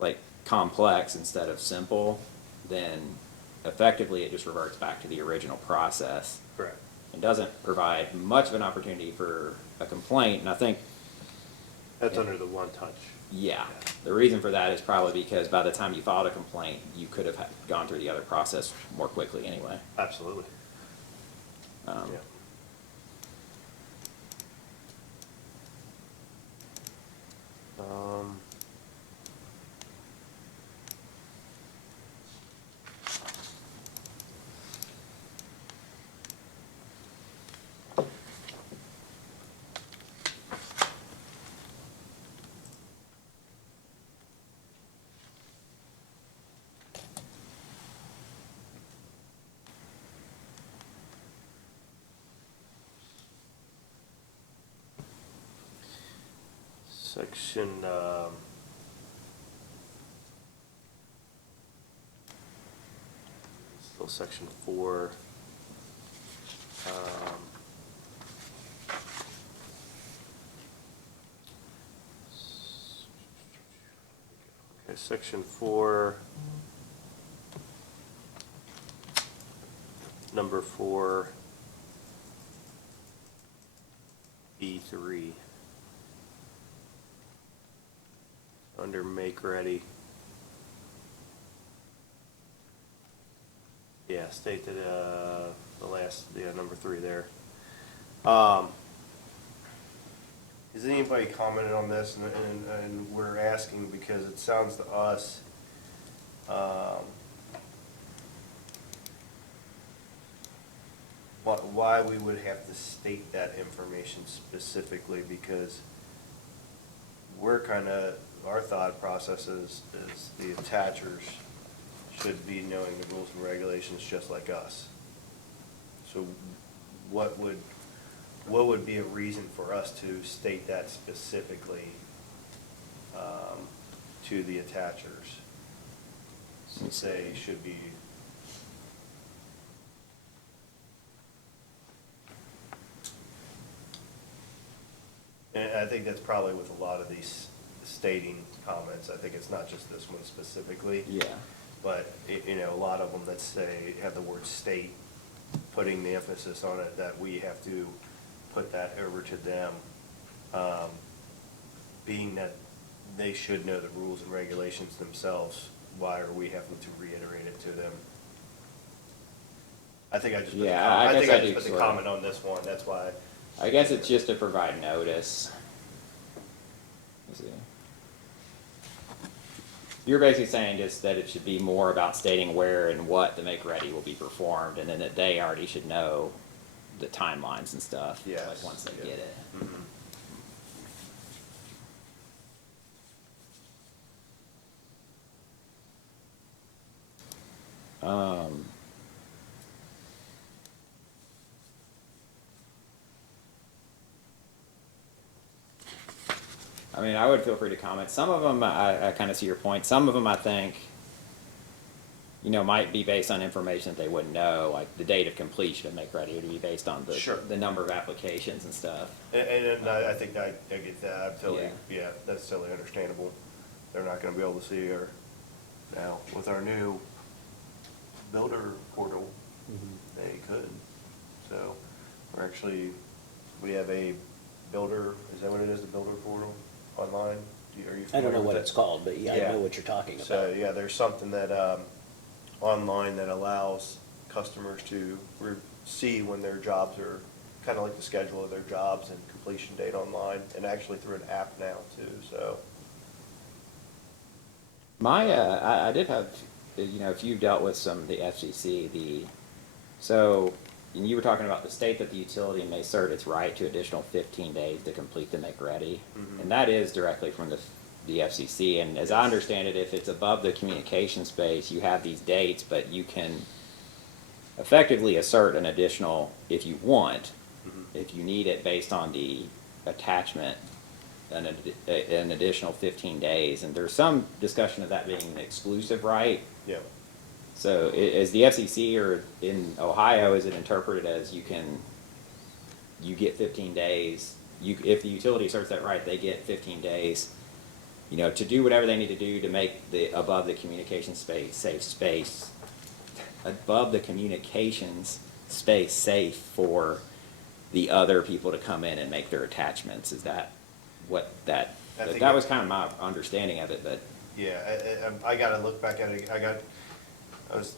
like, complex instead of simple, then effectively it just reverts back to the original process. Correct. It doesn't provide much of an opportunity for a complaint, and I think, That's under the one touch. yeah, the reason for that is probably because by the time you filed a complaint, you could have gone through the other process more quickly anyway. Absolutely. Um, Yeah. Section, still section 4. Okay, section 4, number 4, B3. Under Make Ready. Yeah, state that, the last, number 3 there. Has anybody commented on this? And we're asking because it sounds to us, why we would have to state that information specifically, because we're kind of, our thought process is the attachers should be knowing the rules and regulations just like us. So what would be a reason for us to state that specifically to the attachers? Since they should be. And I think that's probably with a lot of these stating comments. I think it's not just this one specifically. Yeah. But, you know, a lot of them that say, have the word state, putting the emphasis on it, that we have to put that over to them, being that they should know the rules and regulations themselves. Why are we having to reiterate it to them? I think I just put the Yeah, comment, I I think guess I I just do put the sort of. comment on this one, that's why. I guess it's just to provide notice. Let's see. You're basically saying just that it should be more about stating where and what the Make Ready will be performed, and then that they already should know the timelines and stuff. Yes, Like once they yeah. get it. Mhm. Um, I mean, I would feel free to comment. Some of them, I kind of see your point. Some of them, I think, you know, might be based on information that they wouldn't know, like the date of completion of Make Ready would be based on Sure. the number of applications and stuff. And I think I get that, I'm totally, Yeah. yeah, that's totally understandable. They're not gonna be able to see our, now, with our new builder portal, they could. So, we're actually, we have a builder, is that what it is, the builder portal online? Are you I don't know familiar with what it? it's called, but yeah, I know what you're talking about. So, yeah, there's something that, online that allows customers to see when their jobs are, kind of like the schedule of their jobs and completion date online, and actually through an app now too, so. I did have, if you've dealt with some of the FCC, and you were talking about the state that the utility may assert its right to additional 15 days to complete the make ready. Mhm. And that is directly from the FCC. And as I understand it, if it's above the communication space, you have these dates, but you can effectively assert an additional, if you want, if you need it based on the attachment, an additional 15 days. And there's some discussion of that being an exclusive right. Yeah. So is the FCC, or in Ohio, is it interpreted as you get 15 days, if the utility asserts that right, they get 15 days, to do whatever they need to do to make the above the communication space safe, above the communications space safe for the other people to come in and make their attachments. Is that what that, I think that was kind of my understanding of it, but. Yeah, I gotta look back at it, I was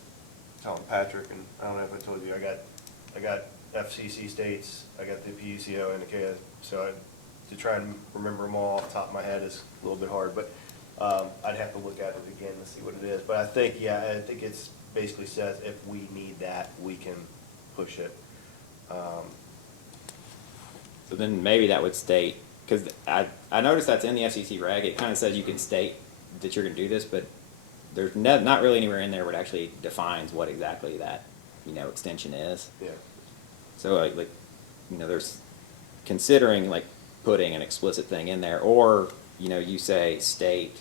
telling Patrick, and I don't know if I told you, I got FCC states, I got the PUCO and the KS, so to try and remember them all off the top of my head is a little bit hard, but, I'd have to look at it again to see what it is, but I think it's basically says if we need that, we can push it. So then maybe that would state, because I noticed that's in the FCC reg, it kind of says you can state that you're going to do this, but there's not really anywhere in there where it actually defines what exactly that, extension is. Yeah. So like, there's considering like putting an explicit thing in there, or, you say state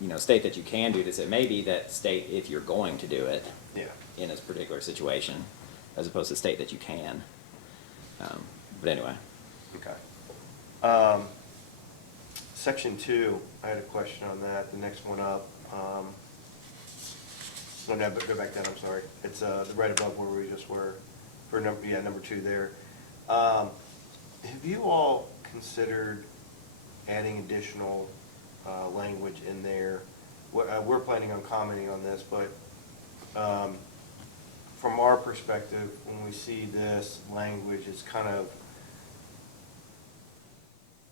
that you can do this. It may be that state if you're going to do it Yeah. in this particular situation, as opposed to state that you can. But anyway. Okay. Section 2, I had a question on that, the next one up. No, go back down, I'm sorry. It's right above where we just were, for number 2 there. Have you all considered adding additional language in there? We're planning on commenting on this, but from our perspective, when we see this language, it's kind of,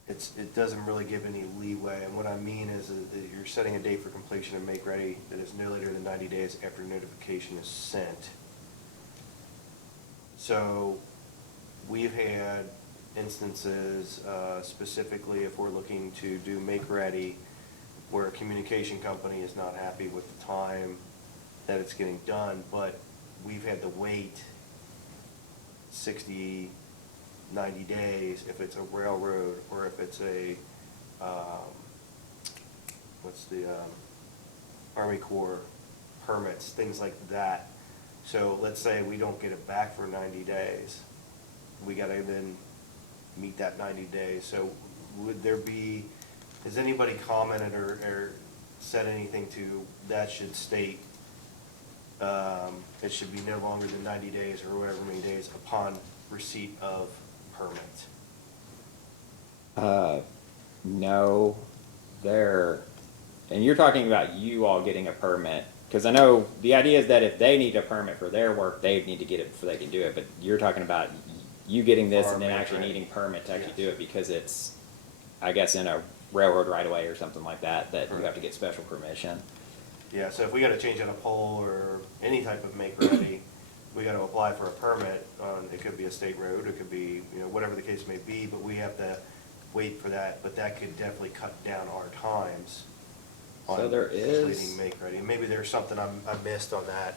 it doesn't really give any leeway, and what I mean is that you're setting a date for completion and make ready that is no later than 90 days after notification is sent. So, we've had instances, specifically if we're looking to do make ready, where a communication company is not happy with the time that it's getting done, but we've had to wait 60, 90 days if it's a railroad, or if it's a, Army Corps permits, things like that. So let's say we don't get it back for 90 days. We gotta then meet that 90 days. So would there be, has anybody commented or said anything to, that should state, it should be no longer than 90 days or whatever many days upon receipt of permit? No, and you're talking about you all getting a permit, because I know the idea is that if they need a permit for their work, they need to get it before they can do it, but you're talking about you getting this and then actually needing permit to actually do it, because it's, I guess, in a railroad right of way or something like that you have to get special permission. Yeah, so if we gotta change out a pole or any type of make ready, we gotta apply for a permit on, it could be a state road, it could be, whatever the case may be, but we have to wait for that, but that could definitely cut down our times on So there is- completing make ready. And maybe there's something I missed on that.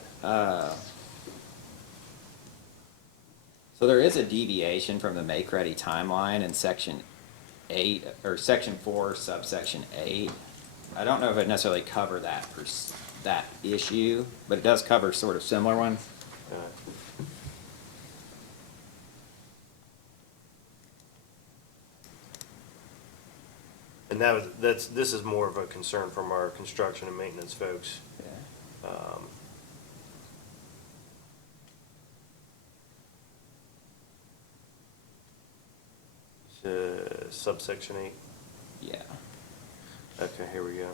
So there is a deviation from the make ready timeline in section 8, or section 4, subsection 8. I don't know if it necessarily cover that issue, but it does cover sort of similar ones. And this is more of a concern from our construction and maintenance folks. Yeah. subsection 8? Yeah. Okay, here we go.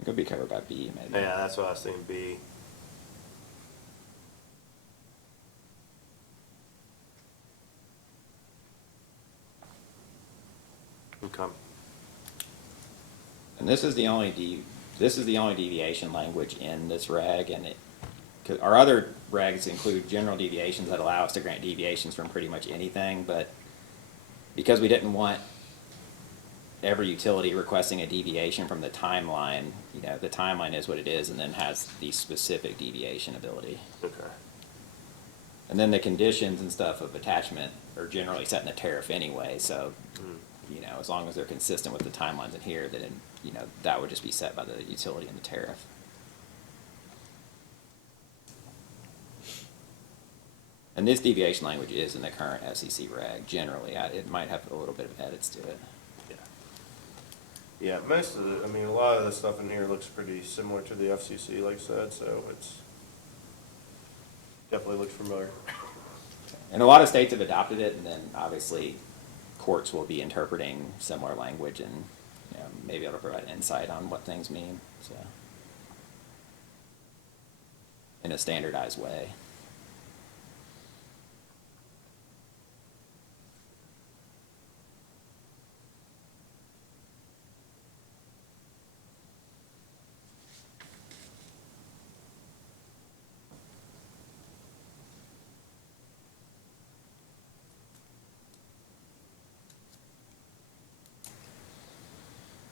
It could be covered by B, maybe. Yeah, that's what I was thinking, B. Okay. And this is the only deviation language in this reg, and it, 'cause our other regs include general deviations that allow us to grant deviations from pretty much anything, but because we didn't want every utility requesting a deviation from the timeline, you know, the timeline is what it is and then has the specific deviation ability. Okay. And then the conditions and stuff of attachment are generally set in the tariff anyway, so, you know, as long as they're consistent with the timelines in here, then, you know, that would just be set by the utility and the tariff. And this deviation language is in the current FCC reg, generally. It might have a little bit of edits to it. Yeah. Yeah, most of the, I mean, a lot of the stuff in here looks pretty similar to the FCC, like I said, so it's definitely looks familiar. And a lot of states have adopted it, and then obviously courts will be interpreting similar language and, you know, maybe able to provide insight on what things mean, so. In a standardized way.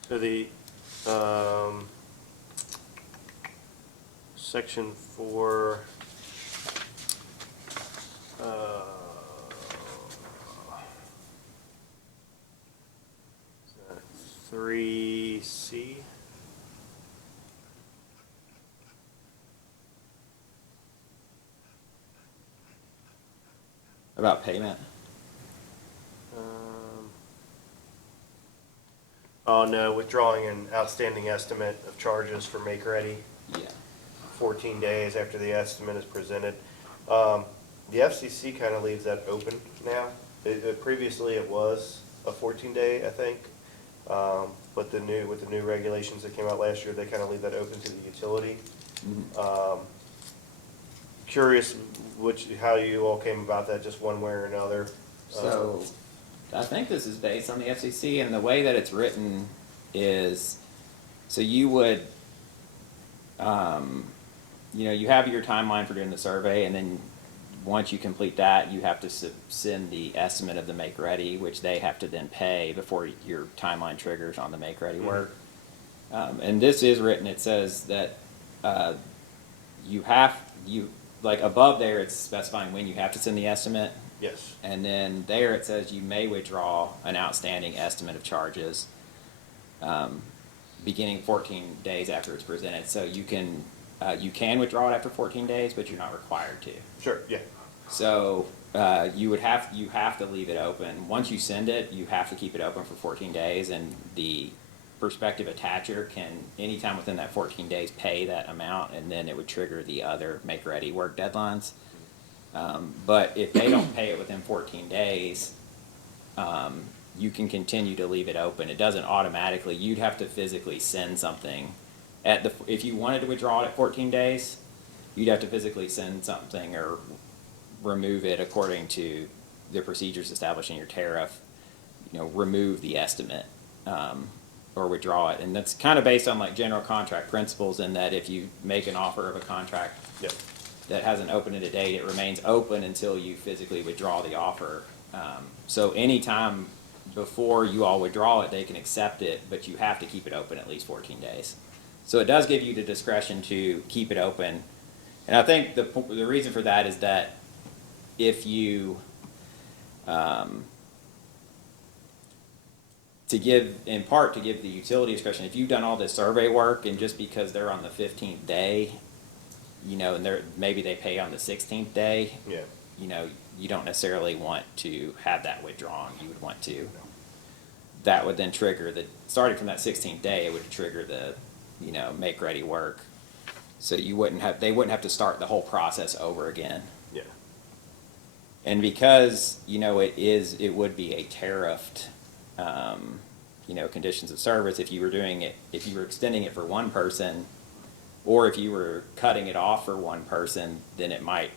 So the, section 4, is that 3C? About payment? Oh, no, withdrawing an outstanding estimate of charges for make ready Yeah. 14 days after the estimate is presented. The FCC kind of leaves that open now. Previously, it was a 14-day, I think. But with the new regulations that came out last year, they kind of leave that open to the utility. Curious how you all came about that, just one way or another. So, I think this is based on the FCC, and the way that it's written is, so you would, you know, you have your timeline for doing the survey, and then once you complete that, you have to send the estimate of the make ready, which they have to then pay before your timeline triggers on the make ready work. And this is written, it says that like above there, it's specifying when you have to send the estimate. Yes. And then there it says you may withdraw an outstanding estimate of charges beginning 14 days after it's presented. So you can withdraw it after 14 days, but you're not required to. Sure, yeah. So you have to leave it open. Once you send it, you have to keep it open for 14 days, and the prospective attacher can, anytime within that 14 days, pay that amount, and then it would trigger the other make-ready work deadlines. But if they don't pay it within 14 days, you can continue to leave it open. It doesn't automatically, you'd have to physically send something if you wanted to withdraw it at 14 days, you'd have to physically send something or remove it according to the procedures established in your tariff, you know, remove the estimate, or withdraw it. And that's kind of based on like general contract principles, in that if you make an offer of a contract Yep. that hasn't opened a date, it remains open until you physically withdraw the offer. So anytime before you all withdraw it, they can accept it, but you have to keep it open at least 14 days. So it does give you the discretion to keep it open. And I think the reason for that is that if you, to give the utility discretion, if you've done all this survey work and just because they're on the 15th day, you know, and maybe they pay on the 16th day, Yeah. you know, you don't necessarily want to have that withdrawn. You would want to, that would then trigger starting from that 16th day, it would trigger the, you know, make ready work. So they wouldn't have to start the whole process over again. Yeah. And because, it would be a tariffed, conditions of service, if you were extending it for one person, or if you were cutting it off for one person, then it might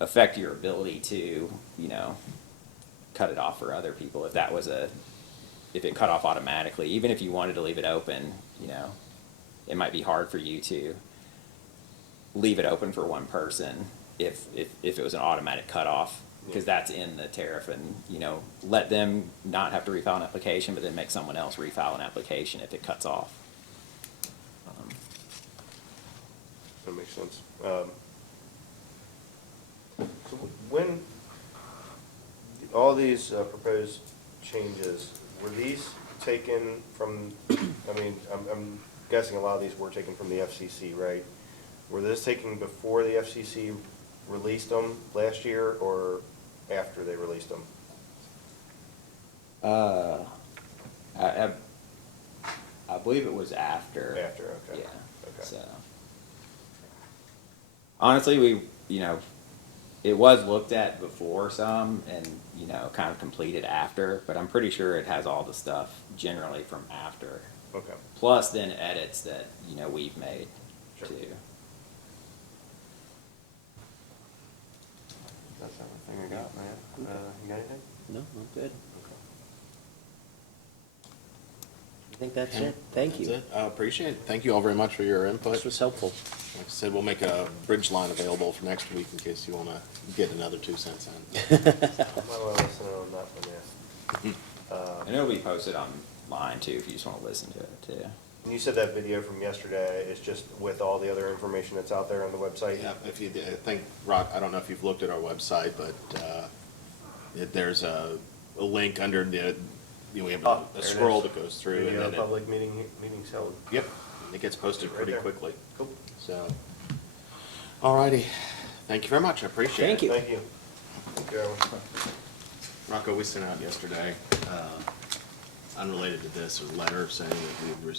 affect your ability to, cut it off for other people if it cut off automatically. Even if you wanted to leave it open, it might be hard for you to leave it open for one person if it was an automatic cutoff, because that's in the tariff, and, let them not have to refile an application, but then make someone else refile an application if it cuts off. That makes sense. So when, all these proposed changes, were these taken from, I'm guessing a lot of these were taken from the FCC, right? Were those taken before the FCC released them last year, or after they released them? I believe it was after. After, okay. Yeah, Okay. so. Honestly, it was looked at before some and, kind of completed after, but I'm pretty sure it has all the stuff generally from after. Okay. Plus then edits that, we've made Sure. too. That's everything I got, man. You got anything? No, I'm good. I think that's it. Thank you. That's it. I appreciate it. Thank you all very much for your input. This was helpful. Like I said, we'll make a bridge line available for next week in case you want to get another 2 cents in. I might want to listen on that one, yeah. And it'll be posted online too, if you just want to listen to it too. And you said that video from yesterday is just with all the other information that's out there on the website? Yeah, if you, I think, Rock, I don't know if you've looked at our website, but there's a link under the, we have Oh, a there it scroll is. that goes through. Video and then public meetings held. Yep, it gets posted Right pretty there. quickly. Cool. So, all righty. Thank you very much. I appreciate it. Thank you. Thank you. Thank you, Alan. Rocco, we sent out yesterday, unrelated to this, a letter saying that we were,